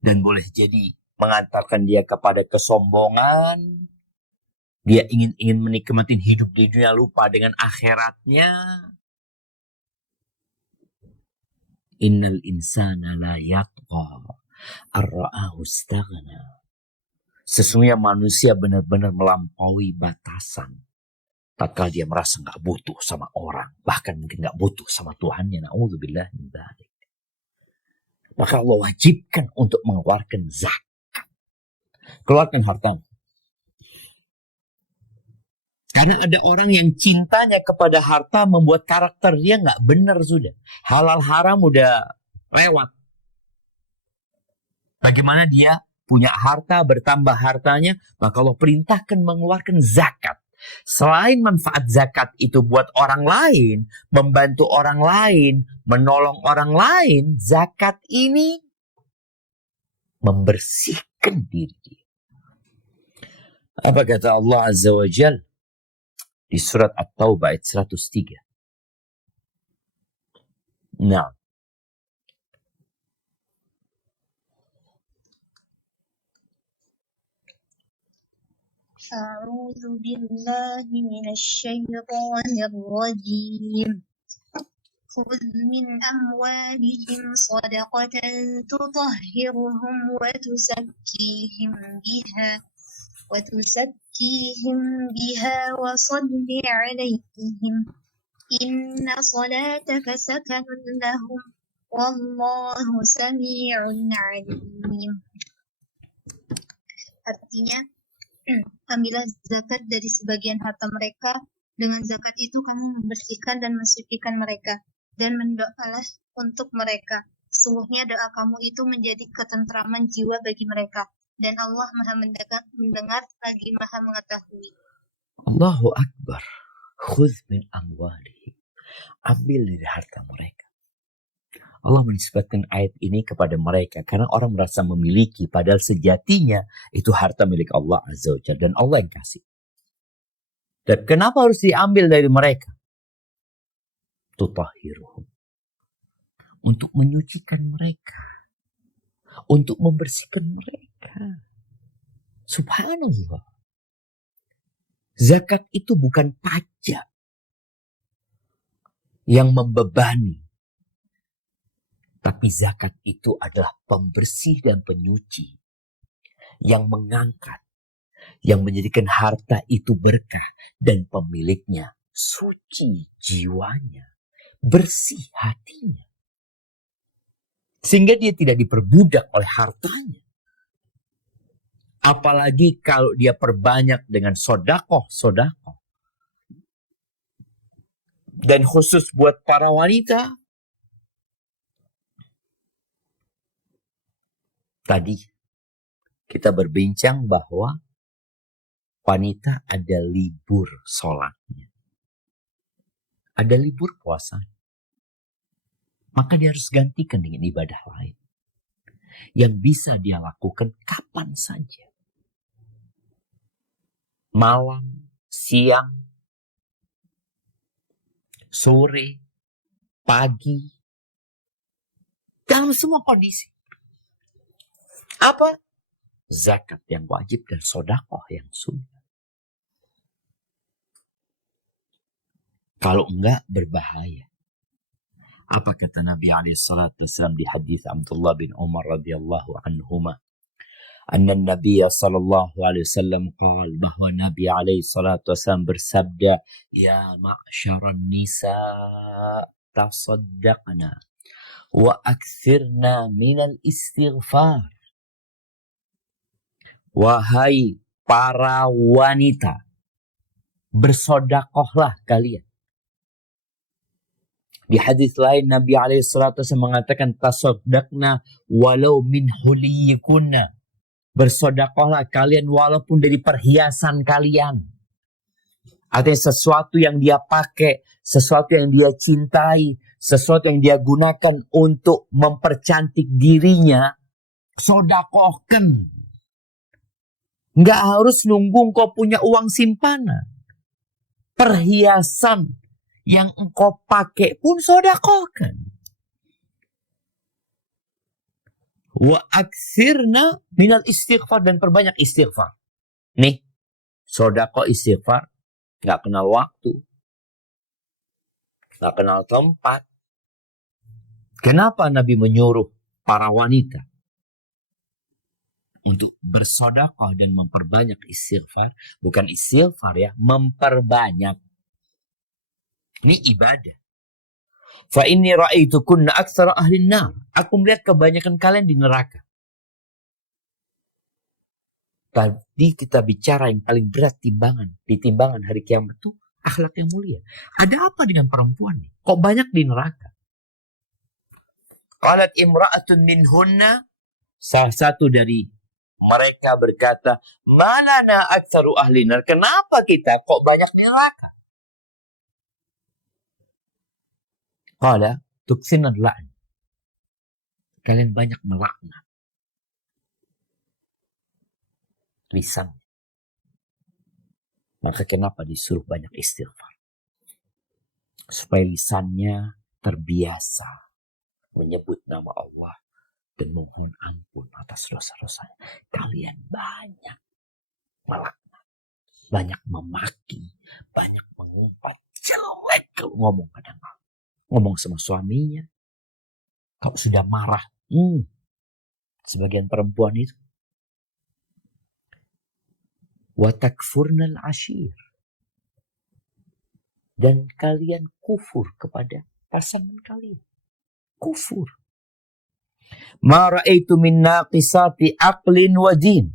dan boleh jadi mengantarkan dia kepada kesombongan. Dia ingin menikmati hidup di dunia, lupa dengan akhiratnya. Innal insana la yatgha ar-ra'ahu istaghna. Sesungguhnya manusia benar-benar melampaui batasan tatkala dia merasa nggak butuh sama orang, bahkan mungkin nggak butuh sama Tuhannya. Na'udzubillah min dzalik. Maka Allah wajibkan untuk mengeluarkan zakat. Keluarkan harta. Karena ada orang yang cintanya kepada harta membuat karakter dia nggak benar sudah. Halal haram udah lewat. Bagaimana dia punya harta, bertambah hartanya, maka Allah perintahkan mengeluarkan zakat. Selain manfaat zakat itu buat orang lain, membantu orang lain, menolong orang lain, zakat ini membersihkan diri dia. Apa kata Allah Azza wa Jalla di surat At-Taubah ayat 103? Nah, أعوذ بالله من الشيطان الرجيم خذ من أموالهم صدقة تطهرهم وتزكيهم بها وصل عليهم إن صلاتك سكن لهم والله سميع عليم. Artinya, ambillah zakat dari sebagian harta mereka. Dengan zakat itu kamu membersihkan dan mensucikan mereka. Dan mendoalah untuk mereka. Sungguhnya doa kamu itu menjadi ketentraman jiwa bagi mereka. Dan Allah maha mendengar lagi maha mengetahui. Allahu Akbar. Khudh min amwalihim. Ambil dari harta mereka. Allah menisbatkan ayat ini kepada mereka karena orang merasa memiliki, padahal sejatinya itu harta milik Allah Azza wa Jalla dan Allah yang kasih. Dan kenapa harus diambil dari mereka? Tutahhiruhum. Untuk menyucikan mereka. Untuk membersihkan mereka. Subhanallah. Zakat itu bukan pajak yang membebani. Tapi zakat itu adalah pembersih dan penyuci yang mengangkat, yang menjadikan harta itu berkah dan pemiliknya suci jiwanya, bersih hatinya. Sehingga dia tidak diperbudak oleh hartanya. Apalagi kalau dia perbanyak dengan sodakoh. Dan khusus buat para wanita, tadi kita berbincang bahwa wanita ada libur sholatnya. Ada libur puasa. Maka dia harus gantikan dengan ibadah lain. Yang bisa dia lakukan kapan saja. Malam, siang, sore, pagi. Dalam semua kondisi. Apa? Zakat yang wajib dan sedekah yang sunnah. Kalau enggak berbahaya. Apa kata Nabi SAW di hadis Abdullah bin Umar radhiyallahu anhuma? Anna Nabi sallallahu alaihi wasallam qala, bahwa Nabi alaihi salatu wasallam bersabda, ya ma'syaran nisa, tasaddaqna wa akthirna minal istighfar. Wahai para wanita, bersodakohlah kalian. Di hadis lain Nabi alaihissalatu mengatakan tasaddaqna walau min huliyikunna. Bersodakohlah kalian walaupun dari perhiasan kalian. Artinya sesuatu yang dia pakai, sesuatu yang dia cintai, sesuatu yang dia gunakan untuk mempercantik dirinya, sodakohkan. Nggak harus nunggu engkau punya uang simpanan. Perhiasan yang engkau pakai pun sodakohkan. Wa aktsirna minal istighfar, dan perbanyak istighfar. Nih, sodakoh istighfar nggak kenal waktu, nggak kenal tempat. Kenapa Nabi menyuruh para wanita untuk bersodakoh dan memperbanyak istighfar? Bukan istighfar ya, memperbanyak. Ini ibadah. Fa inni ra'aitukunna aktsara ahli nar. Aku melihat kebanyakan kalian di neraka. Tadi kita bicara yang paling berat di timbangan hari kiamat itu akhlak yang mulia. Ada apa dengan perempuan nih? Kok banyak di neraka? Qalat imra'atun minhunna, salah satu dari mereka berkata, "Malana aktsaru ahli nar." Kenapa kita kok banyak di neraka? Qala tuksinan la'n. Kalian banyak melaknat. Lisan. Maka kenapa disuruh banyak istighfar? Supaya lisannya terbiasa menyebut nama Allah dan mohon ampun atas dosa-dosanya. Kalian banyak melaknat, banyak memaki, banyak mengumpat, jelek kalau ngomong kadang. Ngomong sama suaminya, kalau sudah marah, sebagian perempuan itu. Wa takfurnal ashir. Dan kalian kufur kepada pasangan kalian. Kufur. Ma ra'aitu min naqisati aqlin wa din.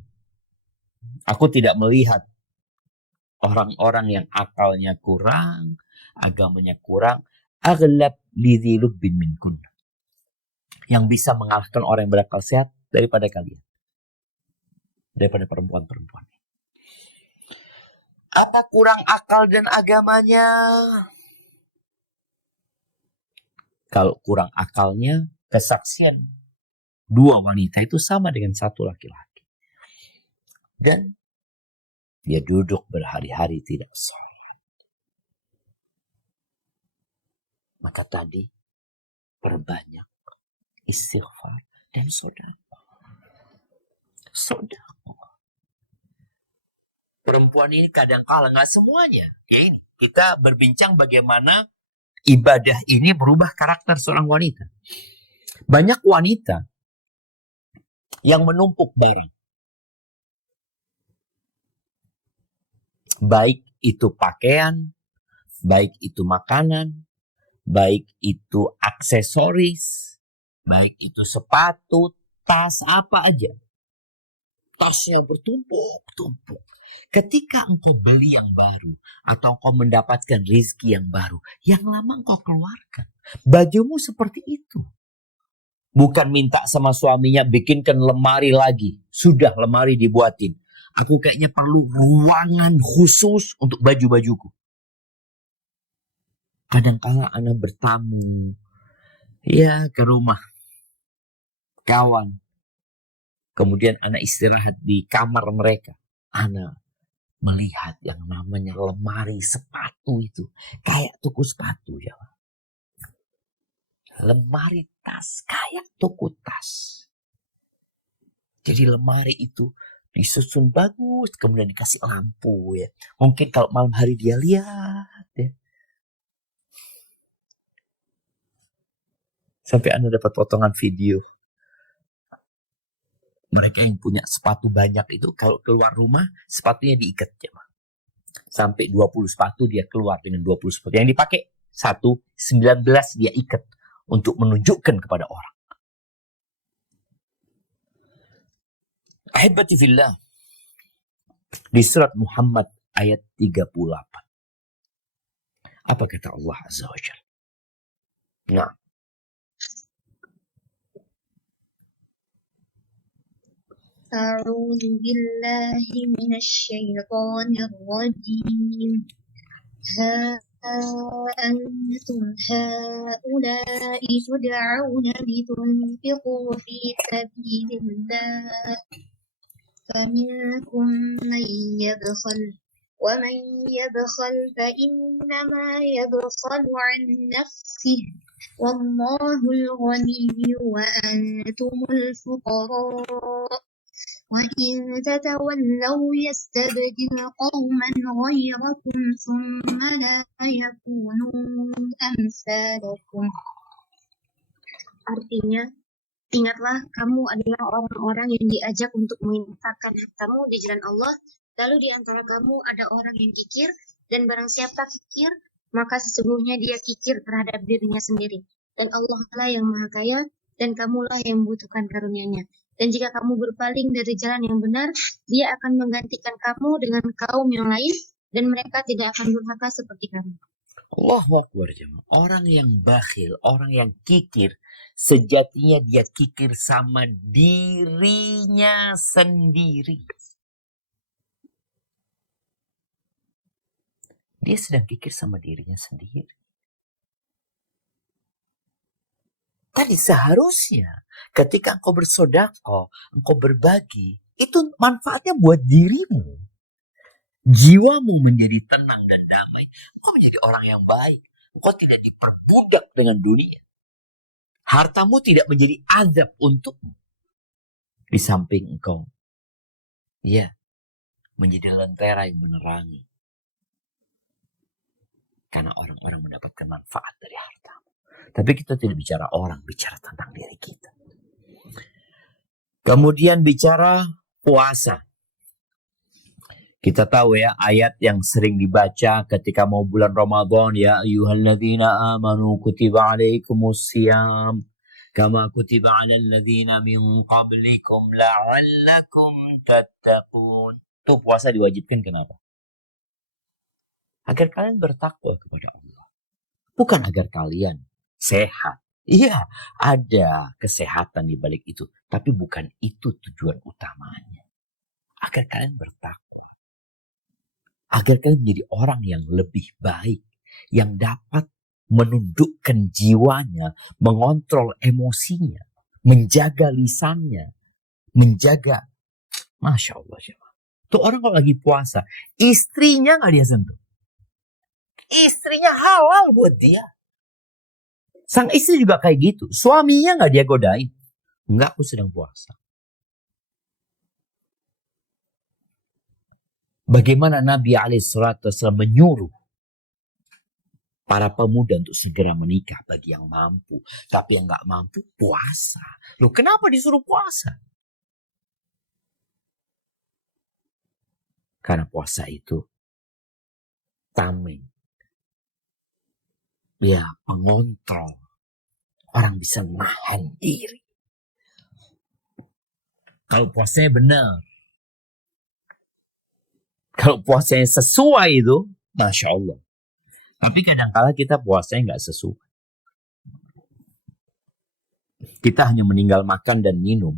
Aku tidak melihat orang-orang yang akalnya kurang, agamanya kurang, aghlab lidhi lubbin minkun. Yang bisa mengalahkan orang yang berakal sehat daripada kalian. Daripada perempuan-perempuan. Apa kurang akal dan agamanya? Kalau kurang akalnya, kesaksian dua wanita itu sama dengan satu laki-laki. Dan dia duduk berhari-hari tidak sholat. Maka tadi perbanyak istighfar dan sedekah. Perempuan ini kadang kala, nggak semuanya. Ya ini, kita berbincang bagaimana ibadah ini berubah karakter seorang wanita. Banyak wanita yang menumpuk barang. Baik itu pakaian, baik itu makanan, baik itu aksesoris, baik itu sepatu, tas, apa aja. Tasnya bertumpuk-tumpuk. Ketika engkau beli yang baru atau engkau mendapatkan rezeki yang baru, yang lama engkau keluarkan. Bajumu seperti itu. Bukan minta sama suaminya bikinkan lemari lagi. Sudah lemari dibuatin. Aku kayaknya perlu ruangan khusus untuk baju-bajuku. Kadang-kala anak bertamu. Ya, ke rumah kawan. Kemudian anak istirahat di kamar mereka. Anak melihat yang namanya lemari sepatu itu. Kayak toko sepatu ya. Lemari tas kayak toko tas. Jadi lemari itu disusun bagus. Kemudian dikasih lampu ya. Mungkin kalau malam hari dia lihat ya. Sampai Anda dapat potongan video. Mereka yang punya sepatu banyak itu kalau keluar rumah sepatunya diikat ya. Sampai 20 sepatu dia keluar dengan 20 sepatu. Yang dipakai 19 dia ikat untuk menunjukkan kepada orang. Ahibati fillah, di surat Muhammad ayat 38. Apa kata Allah Azza wa Jalla? Nah, أعوذ بالله من الشيطان الرجيم ها أنتم هؤلاء تدعون لتنفقوا في سبيل الله فمنكم من يبخل ومن يبخل فإنما يبخل عن نفسه والله الغني وأنتم الفقراء وإن تتولوا يستبدل قوما غيركم ثم لا يكونوا أمثالكم. Artinya, ingatlah kamu adalah orang-orang yang diajak untuk menginfakkan hartamu di jalan Allah, lalu di antara kamu ada orang yang kikir, dan barang siapa kikir, maka sesungguhnya dia kikir terhadap dirinya sendiri. Dan Allah lah yang maha kaya, dan kamulah yang membutuhkan karunia-Nya. Dan jika kamu berpaling dari jalan yang benar, dia akan menggantikan kamu dengan kaum yang lain, dan mereka tidak akan durhaka seperti kamu. Allahu Akbar jemaah. Orang yang bakhil, orang yang kikir, sejatinya dia kikir sama dirinya sendiri. Dia sedang kikir sama dirinya sendiri. Tadi seharusnya ketika engkau bersedekah, engkau berbagi, itu manfaatnya buat dirimu. Jiwamu menjadi tenang dan damai. Engkau menjadi orang yang baik. Engkau tidak diperbudak dengan dunia. Hartamu tidak menjadi azab untukmu. Di samping engkau, ya, menjadi lentera yang menerangi. Karena orang-orang mendapatkan manfaat dari hartamu. Tapi kita tidak bicara orang, bicara tentang diri kita. Kemudian bicara puasa. Kita tahu ya ayat yang sering dibaca ketika mau bulan Ramadan, ya ayyuhalladzina amanu kutiba alaikumusiyam kama kutiba alal ladzina min qablikum la'allakum tattaqun. Tuh puasa diwajibkan kenapa? Agar kalian bertakwa kepada Allah. Bukan agar kalian sehat. Iya, ada kesehatan di balik itu, tapi bukan itu tujuan utamanya. Agar kalian bertakwa. Agar kalian menjadi orang yang lebih baik, yang dapat menundukkan jiwanya, mengontrol emosinya, menjaga lisannya, menjaga, Masya Allah. Tuh orang kalau lagi puasa, istrinya nggak dia sentuh. Istrinya halal buat dia. Sang istri juga kayak gitu. Suaminya nggak dia godain. Enggak, aku sedang puasa. Bagaimana Nabi SAW menyuruh para pemuda untuk segera menikah bagi yang mampu. Tapi yang nggak mampu, puasa. Loh, kenapa disuruh puasa? Karena puasa itu tameng. Ya, pengontrol. Orang bisa menahan diri. Kalau puasanya benar. Kalau puasanya sesuai itu, Masya Allah. Tapi kadang-kala kita puasanya nggak sesuai. Kita hanya meninggal makan dan minum.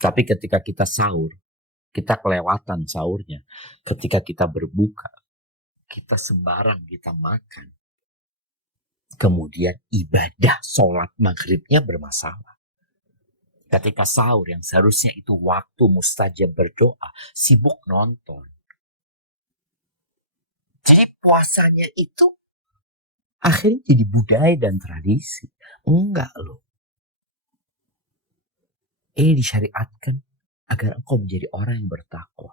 Tapi ketika kita sahur, kita kelewatan sahurnya. Ketika kita berbuka, kita sembarang kita makan. Kemudian ibadah sholat maghribnya bermasalah. Ketika sahur yang seharusnya itu waktu mustajab berdoa, sibuk nonton. Jadi puasanya itu akhirnya jadi budaya dan tradisi. Enggak loh. Ini disyariatkan agar engkau menjadi orang yang bertakwa.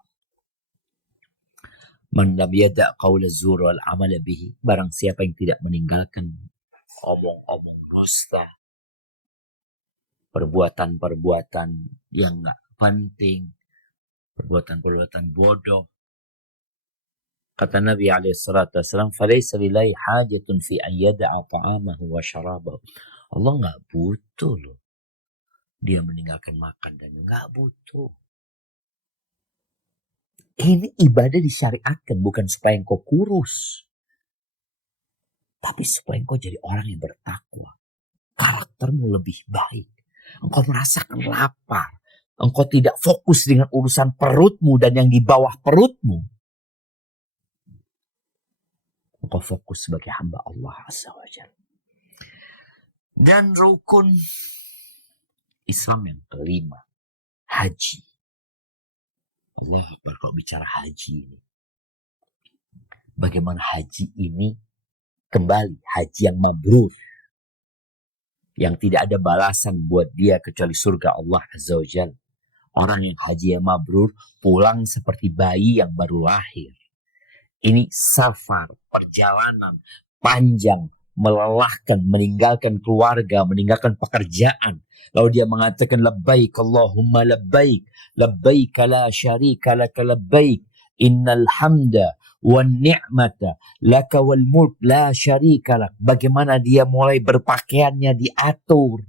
Man lam yada' qawla zur wal amala bihi. Barang siapa yang tidak meninggalkan omong-omong dusta, perbuatan-perbuatan yang gak penting, perbuatan-perbuatan bodoh, Kata Nabi SAW, "Falaysa lillahi hajatun fi an yada'a ta'amahu wa syarabahu." Allah nggak butuh loh dia meninggalkan makan dan nggak butuh. Ini ibadah disyariatkan bukan supaya engkau kurus, tapi supaya engkau jadi orang yang bertakwa. Karaktermu lebih baik. Engkau merasakan lapar. Engkau tidak fokus dengan urusan perutmu dan yang di bawah perutmu. Engkau fokus sebagai hamba Allah Azza wa Jalla. Dan rukun Islam yang kelima, haji. Allah Akbar kalau bicara haji ini. Bagaimana haji ini kembali haji yang mabrur. Yang tidak ada balasan buat dia kecuali surga Allah Azza wa Jalla. Orang yang haji yang mabrur pulang seperti bayi yang baru lahir. Ini safar, perjalanan panjang, melelahkan, meninggalkan keluarga, meninggalkan pekerjaan. Lalu dia mengatakan labbaik Allahumma labbaik, labbaik la syarika laka labbaik, innal hamda wan ni'mata laka wal mulk la syarika lak. Bagaimana dia mulai berpakaiannya diatur.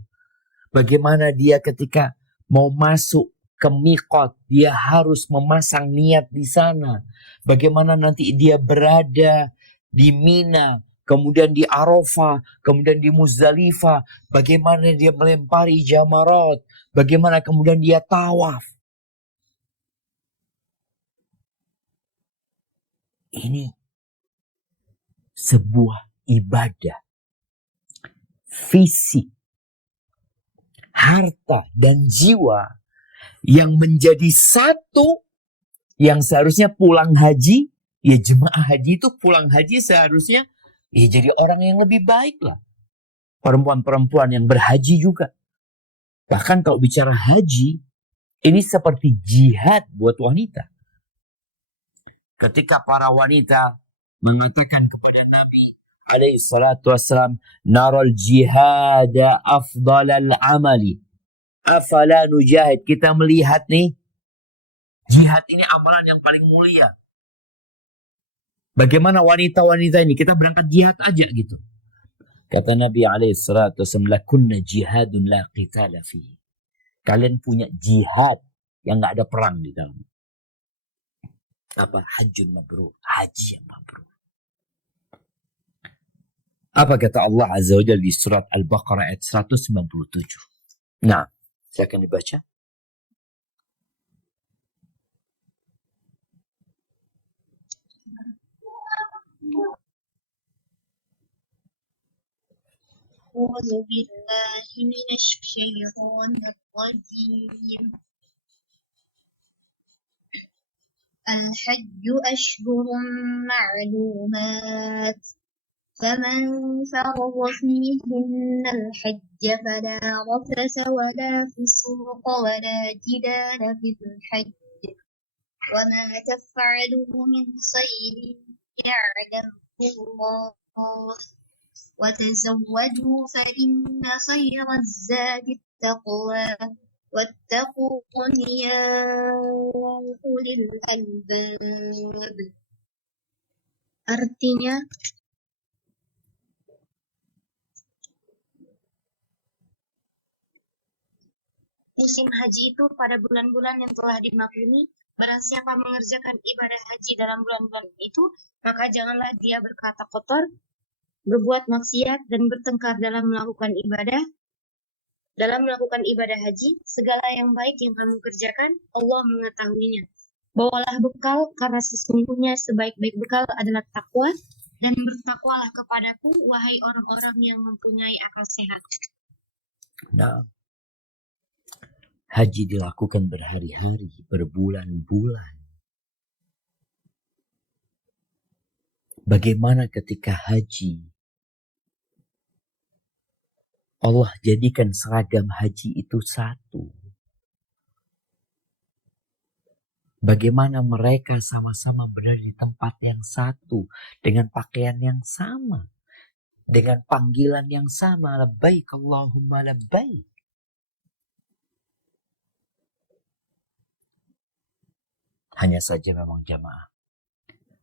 Bagaimana dia ketika mau masuk ke miqat, dia harus memasang niat di sana. Bagaimana nanti dia berada di Mina, kemudian di Arafah, kemudian di Muzdalifah. Bagaimana dia melempari jamarat. Bagaimana kemudian dia tawaf. Ini sebuah ibadah. Fisik, harta, dan jiwa yang menjadi satu, yang seharusnya pulang haji, ya jemaah haji itu pulang haji seharusnya ya jadi orang yang lebih baik lah. Perempuan-perempuan yang berhaji juga. Bahkan kalau bicara haji, ini seperti jihad buat wanita. Ketika para wanita mengatakan kepada Nabi alaihi salatu wassalam, naral jihada afdalal amali, afala nujahid. Kita melihat nih, jihad ini amalan yang paling mulia. Bagaimana wanita-wanita ini? Kita berangkat jihad aja gitu. Kata Nabi SAW, lakunna jihadun la qitala fihi. Kalian punya jihad yang gak ada perang di dalam. Apa? Hajjun mabrur. Haji yang mabrur. Apa kata Allah Azza wa Jalla di surat Al-Baqarah ayat 197? Nah, silakan dibaca. أعوذ بالله من الشيطان الرجيم الحج أشهر معلومات فمن فرض فيهن الحج فلا رفث ولا فسوق ولا جدال في الحج وما تفعلوا من خير يعلمه الله وتزودوا فإن خير الزاد التقوى واتقون يا أولي الألباب. Artinya, musim haji itu pada bulan-bulan yang telah dimaklumi. Barang siapa mengerjakan ibadah haji dalam bulan-bulan itu, maka janganlah dia berkata kotor, berbuat maksiat, dan bertengkar dalam melakukan ibadah. Dalam melakukan ibadah haji, segala yang baik yang kamu kerjakan, Allah mengetahuinya. Bawalah bekal, karena sesungguhnya sebaik-baik bekal adalah takwa, dan bertakwalah kepadaku, wahai orang-orang yang mempunyai akal sehat. Nah, haji dilakukan berhari-hari, berbulan-bulan. Bagaimana ketika haji Allah jadikan seragam haji itu satu. Bagaimana mereka sama-sama berada di tempat yang satu, dengan pakaian yang sama, dengan panggilan yang sama, labbaik Allahumma labbaik. Hanya saja memang jamaah,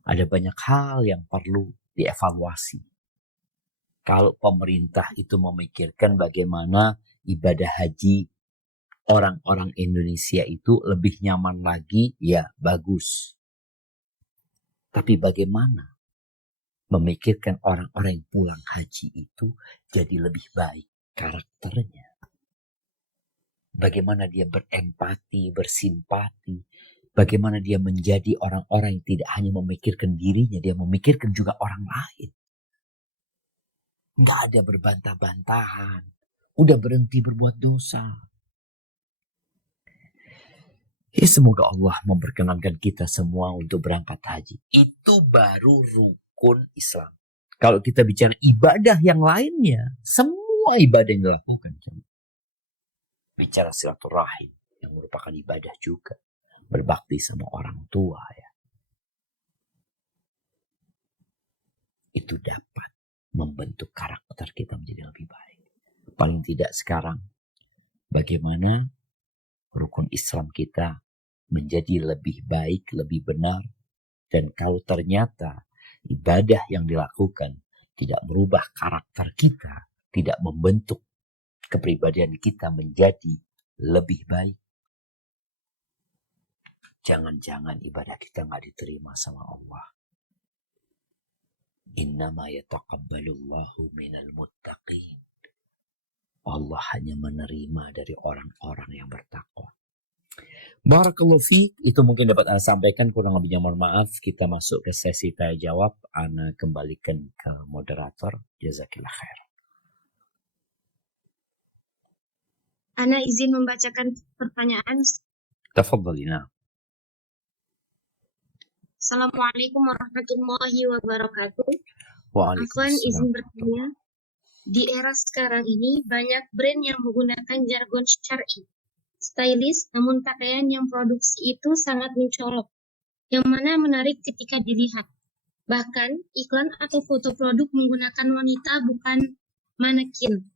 Ada banyak hal yang perlu dievaluasi. Kalau pemerintah itu memikirkan bagaimana ibadah haji orang-orang Indonesia itu lebih nyaman lagi, ya bagus. Tapi bagaimana memikirkan orang-orang yang pulang haji itu jadi lebih baik karakternya? Bagaimana dia berempati, bersimpati, bagaimana dia menjadi orang-orang yang tidak hanya memikirkan dirinya, dia memikirkan juga orang lain. Nggak ada berbantah-bantahan, udah berhenti berbuat dosa. Ya, semoga Allah memperkenankan kita semua untuk berangkat haji. Itu baru rukun Islam. Kalau kita bicara ibadah yang lainnya, semua ibadah yang dilakukan. Bicara silaturahim yang merupakan ibadah juga. Berbakti sama orang tua, ya. Itu dapat membentuk karakter kita menjadi lebih baik. Paling tidak sekarang, bagaimana rukun Islam kita menjadi lebih baik, lebih benar. Dan kalau ternyata ibadah yang dilakukan tidak merubah karakter kita, tidak membentuk kepribadian kita menjadi lebih baik, jangan-jangan ibadah kita nggak diterima sama Allah. Innama yataqabbalullahu minal muttaqin. Allah hanya menerima dari orang-orang yang bertakwa. Barakallahu fiik, itu mungkin dapat Ana sampaikan, kurang lebihnya mohon maaf. Kita masuk ke sesi tanya jawab. Ana kembalikan ke moderator. Jazakillah khair. Ana izin membacakan pertanyaan. Tafadhalina. Assalamualaikum warahmatullahi wabarakatuh. Waalaikumsalam. Afwan izin bertanya. Di era sekarang ini banyak brand yang menggunakan jargon syar'i, stylish, namun pakaian yang produksi itu sangat mencolok, yang mana menarik ketika dilihat. Bahkan iklan atau foto produk menggunakan wanita bukan manekin.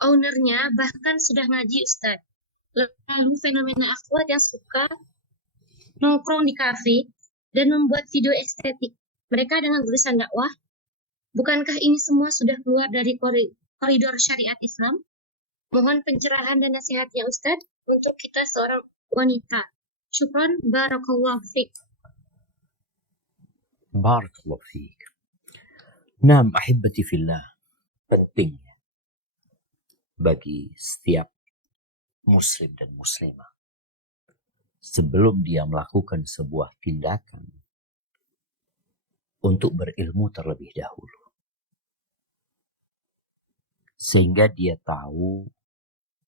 Ownernya bahkan sudah ngaji Ustaz. Lalu fenomena akhwat yang suka nongkrong di kafe dan membuat video estetik mereka dengan tulisan dakwah. Bukankah ini semua sudah keluar dari koridor syariat Islam? Mohon pencerahan dan nasihatnya Ustaz untuk kita seorang wanita. Syukran, barakallahu fiik. Barakallahu fiik. Naam, ahibati fillah. Penting bagi setiap muslim dan muslimah sebelum dia melakukan sebuah tindakan untuk berilmu terlebih dahulu, sehingga dia tahu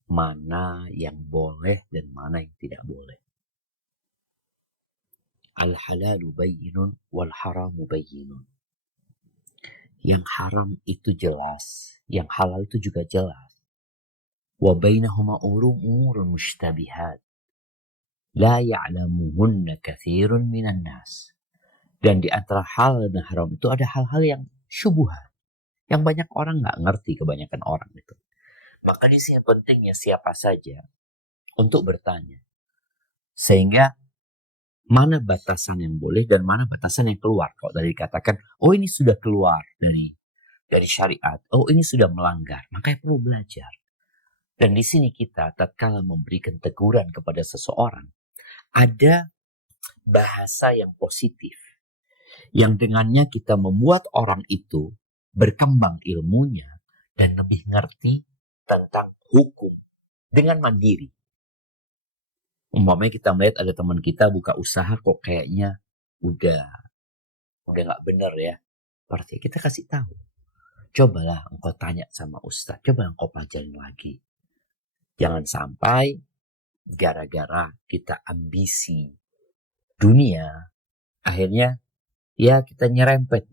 mana yang boleh dan mana yang tidak boleh. Al-halalu bayyinun wal haramu bayyinun. Yang haram itu jelas, yang halal itu juga jelas. Wa bainahuma umurun mushtabihat la ya'lamuhunna katsirun minan nas. Dan di antara halal dan haram itu ada hal-hal yang syubhat, yang banyak orang nggak ngerti, kebanyakan orang itu. Maka di sini pentingnya siapa saja untuk bertanya, sehingga mana batasan yang boleh dan mana batasan yang keluar. Kalau dari dikatakan, oh ini sudah keluar dari syariat, oh ini sudah melanggar, maka perlu belajar. Dan di sini kita tatkala memberikan teguran kepada seseorang, ada bahasa yang positif, yang dengannya kita membuat orang itu berkembang ilmunya dan lebih ngerti tentang hukum dengan mandiri. Umpamanya kita melihat ada teman kita buka usaha kok kayaknya udah nggak benar ya. Berarti kita kasih tahu. Cobalah engkau tanya sama ustaz, coba engkau pelajarin lagi. Jangan sampai gara-gara kita ambisi dunia, akhirnya ya kita nyerempet.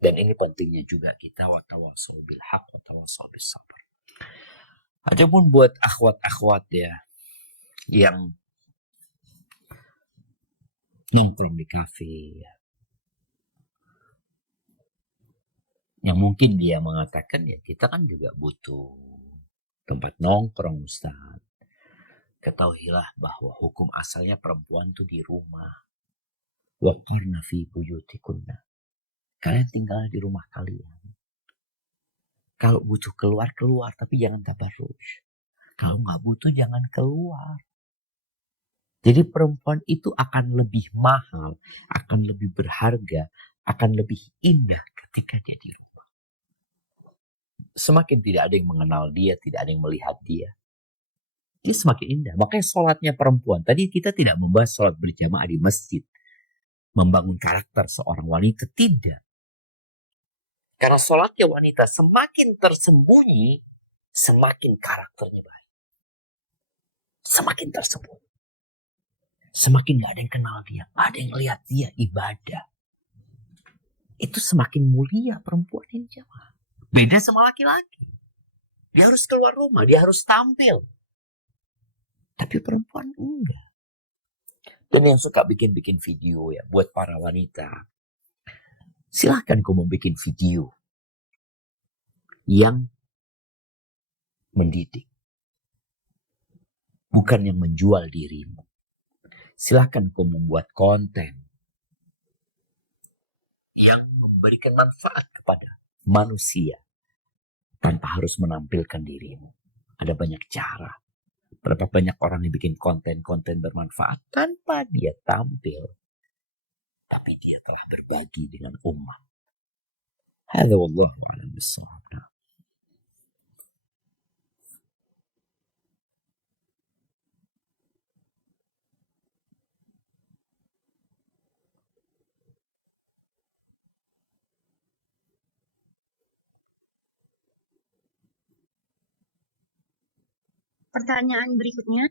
Dan ini pentingnya juga kita watawasau bil haq watawasau bis sabr. Adapun buat akhwat-akhwat ya yang nongkrong di kafe, yang mungkin dia mengatakan ya kita kan juga butuh tempat nongkrong Ustaz. Ketahuilah bahwa hukum asalnya perempuan tuh di rumah. Waqarna fi buyutikunna. Kalian tinggal di rumah kalian. Kalau butuh keluar, keluar. Tapi jangan tabarruj. Kalau nggak butuh, jangan keluar. Jadi perempuan itu akan lebih mahal, akan lebih berharga, akan lebih indah ketika dia di rumah. Semakin tidak ada yang mengenal dia, tidak ada yang melihat dia, dia semakin indah. Makanya sholatnya perempuan. Tadi kita tidak membahas sholat berjamaah di masjid. Membangun karakter seorang wanita, tidak. Karena sholatnya wanita semakin tersembunyi, semakin karakternya baik. Semakin tersembunyi. Semakin gak ada yang kenal dia, gak ada yang lihat dia ibadah. Itu semakin mulia perempuan ini jemaah. Beda sama laki-laki. Dia harus keluar rumah, dia harus tampil. Tapi perempuan enggak. Dan yang suka bikin-bikin video ya, buat para wanita. Silahkan kau membuat video yang mendidik. Bukan yang menjual dirimu. Silahkan kau membuat konten yang memberikan manfaat kepada manusia tanpa harus menampilkan dirimu. Ada banyak cara. Berapa banyak orang yang bikin konten-konten bermanfaat tanpa dia tampil. Tapi dia telah berbagi dengan umat. Hadza wallahu a'lam bissawab. Pertanyaan berikutnya.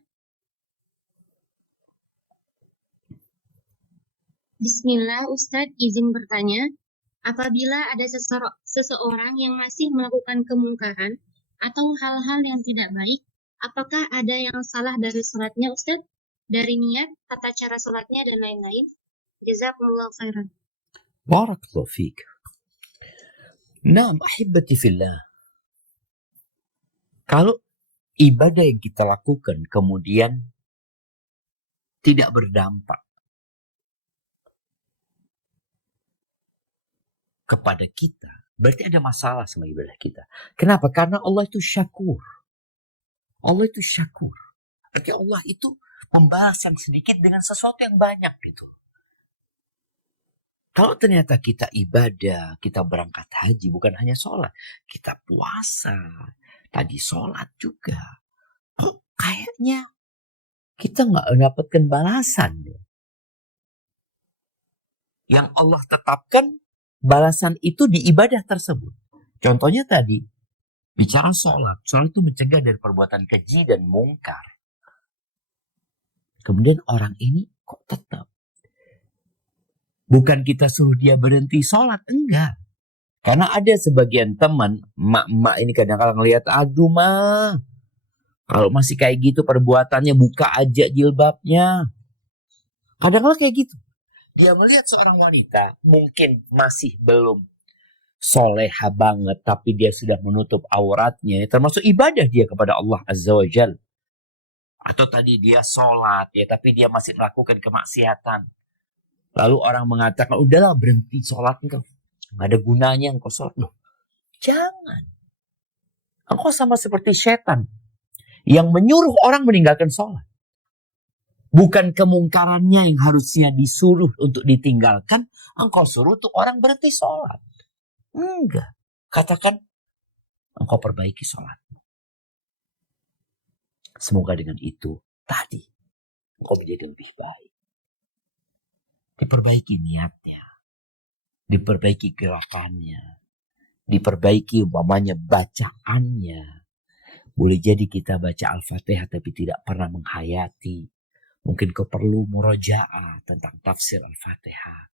Bismillah, Ustadz izin bertanya. Apabila ada seseorang yang masih melakukan kemungkaran atau hal-hal yang tidak baik, apakah ada yang salah dari sholatnya, Ustadz? Dari niat, tata cara sholatnya, dan lain-lain? Jazakumullah khairan. Barakallahu fiik. Naam, ahibati fillah. Kalau ibadah yang kita lakukan kemudian tidak berdampak kepada kita, berarti ada masalah sama ibadah kita. Kenapa? Karena Allah itu syakur. Allah itu syakur. Berarti Allah itu membalas yang sedikit dengan sesuatu yang banyak gitu. Kalau ternyata kita ibadah, kita berangkat haji, bukan hanya sholat, kita puasa, tadi sholat juga. Kayaknya kita nggak mendapatkan balasan. Yang Allah tetapkan balasan itu di ibadah tersebut. Contohnya tadi, bicara sholat. Sholat itu mencegah dari perbuatan keji dan mungkar. Kemudian orang ini kok tetap. Bukan kita suruh dia berhenti sholat, enggak. Karena ada sebagian teman, emak-emak ini kadang-kadang ngelihat, aduh mah, kalau masih kayak gitu perbuatannya, buka aja jilbabnya. Kadang-kadang kayak gitu. Dia melihat seorang wanita mungkin masih belum soleha banget, tapi dia sudah menutup auratnya, termasuk ibadah dia kepada Allah Azza wa Jal. Atau tadi dia sholat ya, tapi dia masih melakukan kemaksiatan. Lalu orang mengatakan, udahlah berhenti sholat engkau. Gak ada gunanya engkau sholat. Loh, jangan. Engkau sama seperti setan yang menyuruh orang meninggalkan sholat. Bukan kemungkarannya yang harusnya disuruh untuk ditinggalkan, engkau suruh untuk orang berhenti sholat. Enggak. Katakan, engkau perbaiki sholatmu. Semoga dengan itu, tadi, engkau menjadi lebih baik. Diperbaiki niatnya. Diperbaiki gerakannya. Diperbaiki umpamanya bacaannya. Boleh jadi kita baca Al-Fatihah tapi tidak pernah menghayati. Mungkin kau perlu murojaah tentang tafsir Al-Fatihah.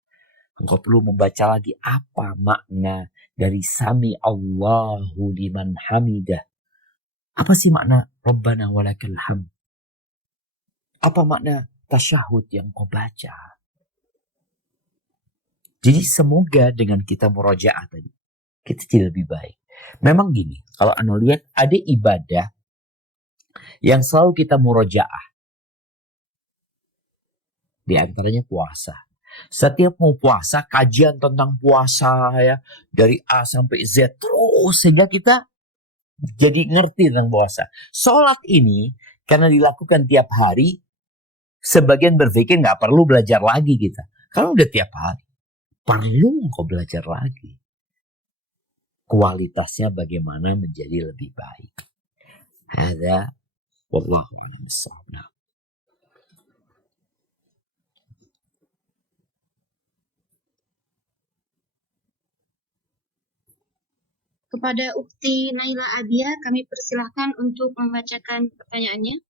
Engkau perlu membaca lagi apa makna dari Sami Allahu liman hamidah. Apa sih makna Rabbana walakal hamd? Apa makna tasyahud yang kau baca? Jadi semoga dengan kita murojaah tadi, kita jadi lebih baik. Memang gini, kalau Anda lihat ada ibadah yang selalu kita murojaah. Di antaranya puasa. Setiap mau puasa, kajian tentang puasa ya, dari A sampai Z terus, sehingga kita jadi ngerti tentang puasa. Sholat ini karena dilakukan tiap hari, sebagian berpikir nggak perlu belajar lagi kita. Kalau udah tiap hari, perlu kok belajar lagi. Kualitasnya bagaimana menjadi lebih baik. Hadza wallahu a'lam bissawab. Kepada Ukti Naila Abia, kami persilahkan untuk membacakan pertanyaannya.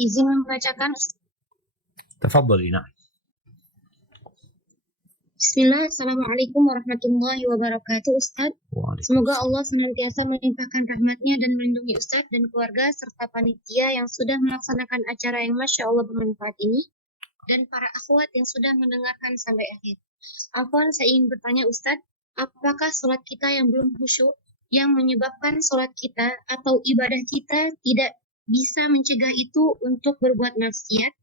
Izin membacakan. Tafadhali, na'am. Bismillah, Assalamualaikum warahmatullahi wabarakatuh, Ustaz. Semoga Allah senantiasa melimpahkan rahmatnya dan melindungi Ustaz dan keluarga serta panitia yang sudah melaksanakan acara yang Masya Allah bermanfaat ini, dan para akhwat yang sudah mendengarkan sampai akhir. Afwan, saya ingin bertanya Ustaz, apakah sholat kita yang belum khusyuk yang menyebabkan sholat kita atau ibadah kita tidak bisa mencegah itu untuk berbuat maksiat,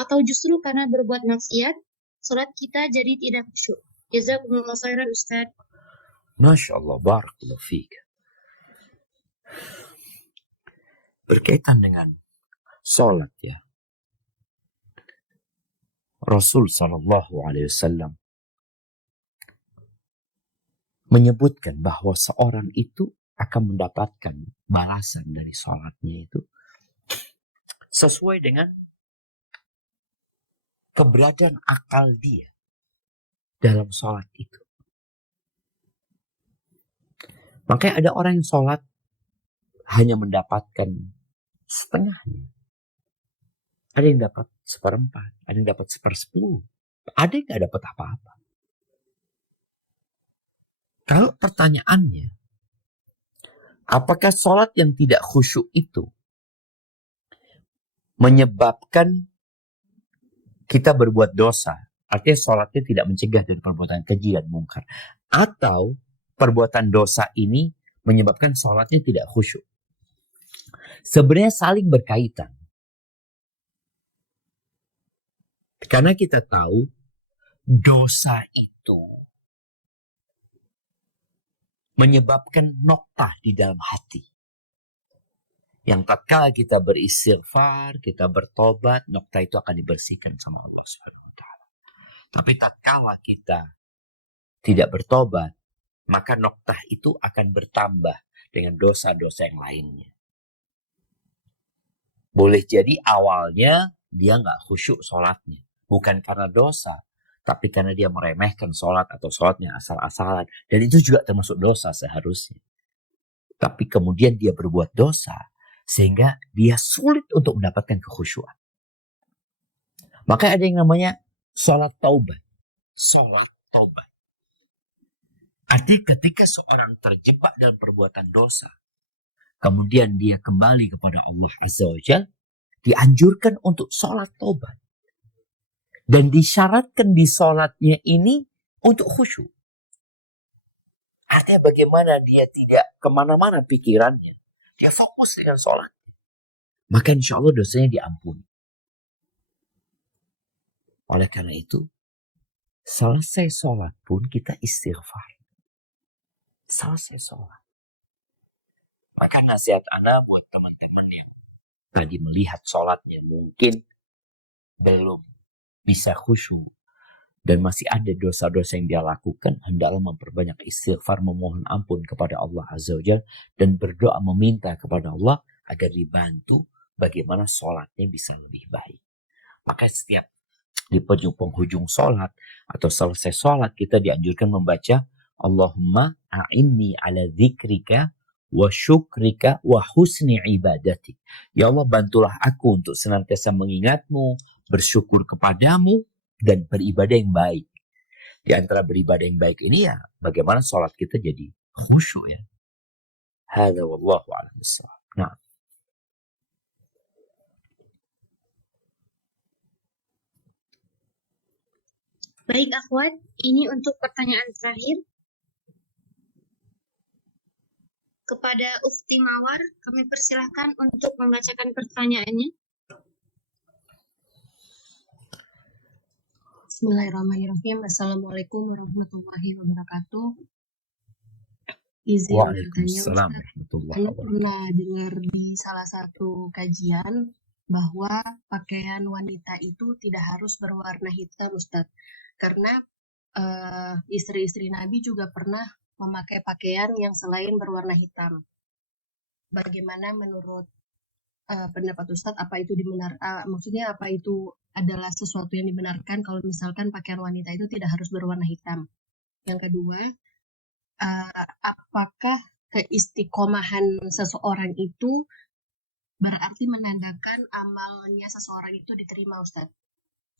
atau justru karena berbuat maksiat sholat kita jadi tidak khusyuk? Jazakumullah khairan Ustaz. Masya Allah, barakallahu fiik. Berkaitan dengan sholat ya, Rasul Sallallahu Alaihi Wasallam menyebutkan bahwa seorang itu akan mendapatkan balasan dari sholatnya itu sesuai dengan keberadaan akal dia dalam sholat itu. Makanya ada orang yang sholat hanya mendapatkan setengahnya. Ada yang dapat 1/4, ada yang dapat 1/10, ada yang gak dapat apa-apa. Kalau pertanyaannya, apakah sholat yang tidak khusyuk itu menyebabkan kita berbuat dosa? Artinya sholatnya tidak mencegah dari perbuatan keji dan mungkar. Atau perbuatan dosa ini menyebabkan sholatnya tidak khusyuk? Sebenarnya saling berkaitan. Karena kita tahu dosa itu menyebabkan noktah di dalam hati. Yang tatkala kita beristighfar, kita bertobat, noktah itu akan dibersihkan sama Allah Subhanahu wa taala. Tapi tatkala kita tidak bertobat, maka noktah itu akan bertambah dengan dosa-dosa yang lainnya. Boleh jadi awalnya dia nggak khusyuk sholatnya. Bukan karena dosa, tapi karena dia meremehkan sholat atau sholatnya asal-asalan. Dan itu juga termasuk dosa seharusnya. Tapi kemudian dia berbuat dosa, sehingga dia sulit untuk mendapatkan kekhusyuan. Maka ada yang namanya sholat taubat. Sholat taubat. Artinya ketika seorang terjebak dalam perbuatan dosa, kemudian dia kembali kepada Allah Azza wa Jalla, dianjurkan untuk sholat taubat. Dan disyaratkan di sholatnya ini untuk khusyuk. Artinya bagaimana dia tidak kemana-mana pikirannya. Dia fokus dengan sholat. Maka insya Allah dosanya diampuni. Oleh karena itu, selesai sholat pun kita istighfar. Selesai sholat. Maka nasihat ana buat teman-teman yang tadi melihat sholatnya mungkin belum bisa khusyuk dan masih ada dosa-dosa yang dia lakukan, hendaklah memperbanyak istighfar, memohon ampun kepada Allah Azza wa Jalla dan berdoa meminta kepada Allah agar dibantu bagaimana sholatnya bisa lebih baik. Maka setiap di penghujung sholat atau selesai sholat kita dianjurkan membaca Allahumma a'inni ala dzikrika wa syukrika wa husni ibadati. Ya Allah, bantulah aku untuk senantiasa mengingatmu, bersyukur kepadamu, dan beribadah yang baik. Di antara beribadah yang baik ini ya, bagaimana sholat kita jadi khusyuk ya. Hadza wallahu a'lam bissawab. Nah, Baik akhwat, ini untuk pertanyaan terakhir. Kepada Ufti Mawar, kami persilahkan untuk membacakan pertanyaannya. Bismillahirrahmanirrahim. Assalamualaikum warahmatullahi wabarakatuh. Izin bertanya, Waalaikumsalam Ustaz. warahmatullahi Saya wabarakatuh. pernah dengar di salah satu kajian bahwa pakaian wanita itu tidak harus berwarna hitam, Ustaz. Karena istri-istri Nabi juga pernah memakai pakaian yang selain berwarna hitam. Bagaimana menurut pendapat Ustadz, apa itu maksudnya apa itu adalah sesuatu yang dibenarkan kalau misalkan pakaian wanita itu tidak harus berwarna hitam? Yang kedua, apakah keistiqomahan seseorang itu berarti menandakan amalnya seseorang itu diterima, Ustadz?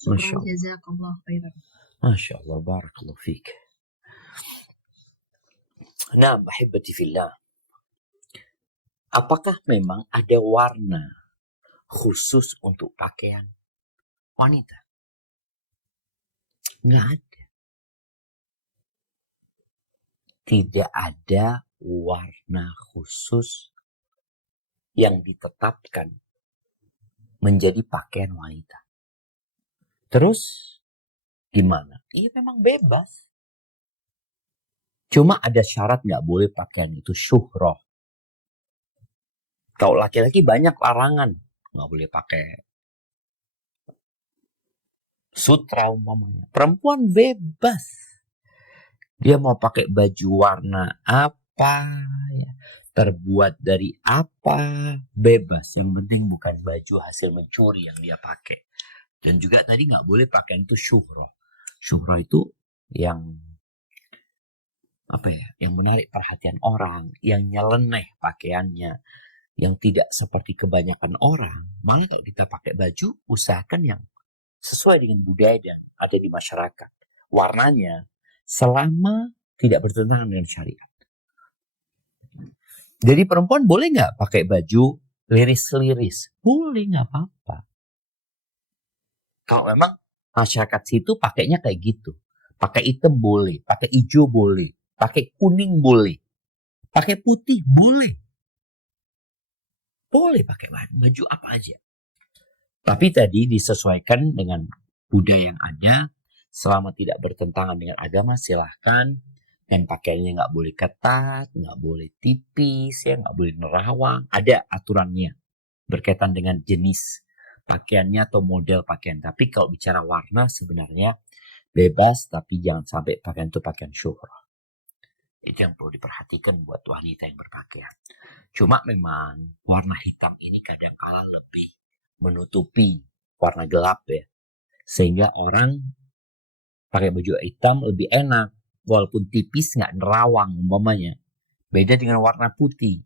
Masya Syukran, Allah. jazakallah khairan. Masya Allah, barakallahu fiik. Nah, ahibati fillah. Apakah memang ada warna khusus untuk pakaian wanita? Nggak ada. Tidak ada warna khusus yang ditetapkan menjadi pakaian wanita. Terus gimana? Iya memang bebas. Cuma ada syarat nggak boleh pakaian itu syuhroh. Kalau laki-laki banyak larangan. Nggak boleh pakai sutra umpamanya. Perempuan bebas. Dia mau pakai baju warna apa, ya, terbuat dari apa, bebas. Yang penting bukan baju hasil mencuri yang dia pakai. Dan juga tadi nggak boleh pakaian itu syuhroh. Syuhroh itu yang yang menarik perhatian orang, yang nyeleneh pakaiannya, yang tidak seperti kebanyakan orang. Malah kalau kita pakai baju, usahakan yang sesuai dengan budaya yang ada di masyarakat. Warnanya selama tidak bertentangan dengan syariat. Jadi perempuan boleh nggak pakai baju liris-liris? Boleh, nggak apa-apa. Kalau memang masyarakat situ pakainya kayak gitu. Pakai hitam boleh, pakai hijau boleh, pakai kuning boleh, pakai putih boleh. Boleh pakai baju apa aja. Tapi tadi disesuaikan dengan budaya yang ada. Selama tidak bertentangan dengan agama silahkan. Dan pakaiannya nggak boleh ketat, nggak boleh tipis, ya nggak boleh nerawang. Ada aturannya berkaitan dengan jenis pakaiannya atau model pakaian. Tapi kalau bicara warna sebenarnya bebas, tapi jangan sampai pakaian itu pakaian syuhrah. Itu yang perlu diperhatikan buat wanita yang berpakaian. Cuma memang warna hitam ini kadang-kala lebih menutupi warna gelap ya. Sehingga orang pakai baju hitam lebih enak. Walaupun tipis nggak nerawang umpamanya. Beda dengan warna putih.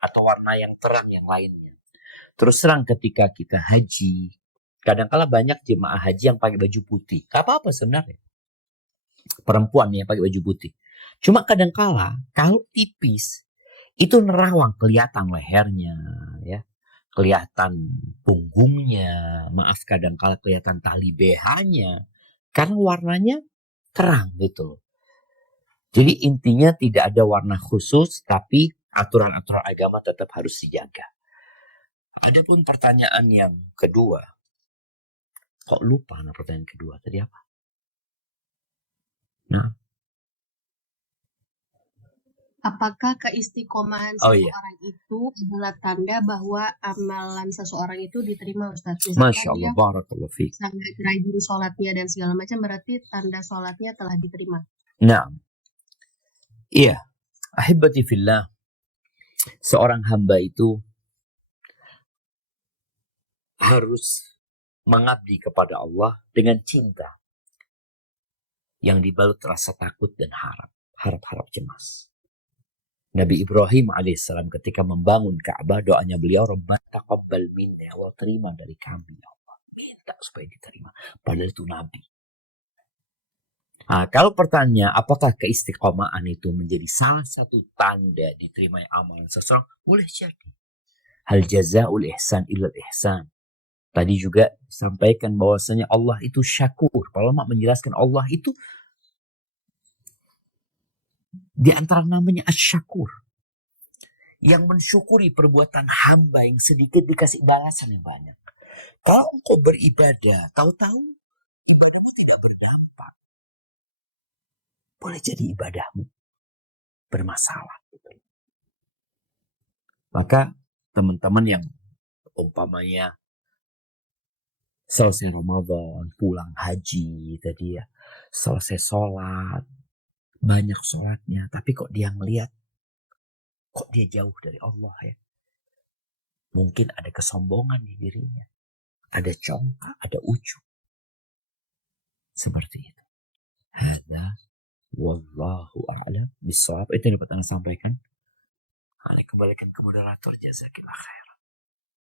Atau warna yang terang yang lainnya. Terus terang ketika kita haji. Kadang-kala banyak jemaah haji yang pakai baju putih. Gak apa-apa sebenarnya. Perempuan yang pakai baju putih. Cuma kadang-kala kalau tipis. Itu nerawang, kelihatan lehernya. Ya, kelihatan punggungnya. Maaf, kadang-kala kelihatan tali BH-nya. Karena warnanya terang gitu loh. Jadi intinya tidak ada warna khusus, tapi aturan-aturan agama tetap harus dijaga. Adapun pertanyaan yang kedua, kok lupa pertanyaan kedua tadi apa? Nah, apakah keistiqomahan seseorang itu adalah tanda bahwa amalan seseorang itu diterima, Ustaz? Masya Allah, barakallahu fiik. Sangat rajin sholatnya dan segala macam, berarti tanda sholatnya telah diterima. Nah, iya, ahibati fillah, seorang hamba itu harus mengabdi kepada Allah dengan cinta yang dibalut rasa takut dan harap cemas. Nabi Ibrahim alaihissalam ketika membangun Ka'bah, doanya beliau, Rabbana taqabbal minna, Allah terima dari kami ya Allah. Minta supaya diterima. Padahal itu Nabi. Nah, kalau pertanyaan apakah keistiqomahan itu menjadi salah satu tanda diterima amalan seseorang? Boleh jadi. Hal jazaul ihsan illal ihsan. Tadi juga sampaikan bahwasanya Allah itu syakur. Para ulama menjelaskan Allah itu di antara namanya asy-syakur. Yang mensyukuri perbuatan hamba yang sedikit dikasih balasan yang banyak. Kalau engkau beribadah, tahu-tahu ibadahmu tidak berdampak, boleh jadi ibadahmu bermasalah. Maka teman-teman yang umpamanya selesai Ramadan, pulang haji tadi ya, selesai sholat, banyak sholatnya, tapi kok dia ngelihat, kok dia jauh dari Allah ya. Mungkin ada kesombongan di dirinya, ada congkak, ada ujub. Seperti itu. Hada wallahu a'lam bishawab. Itu yang dapat Anda sampaikan. Kembalikan ke moderator. Jazakillah khair.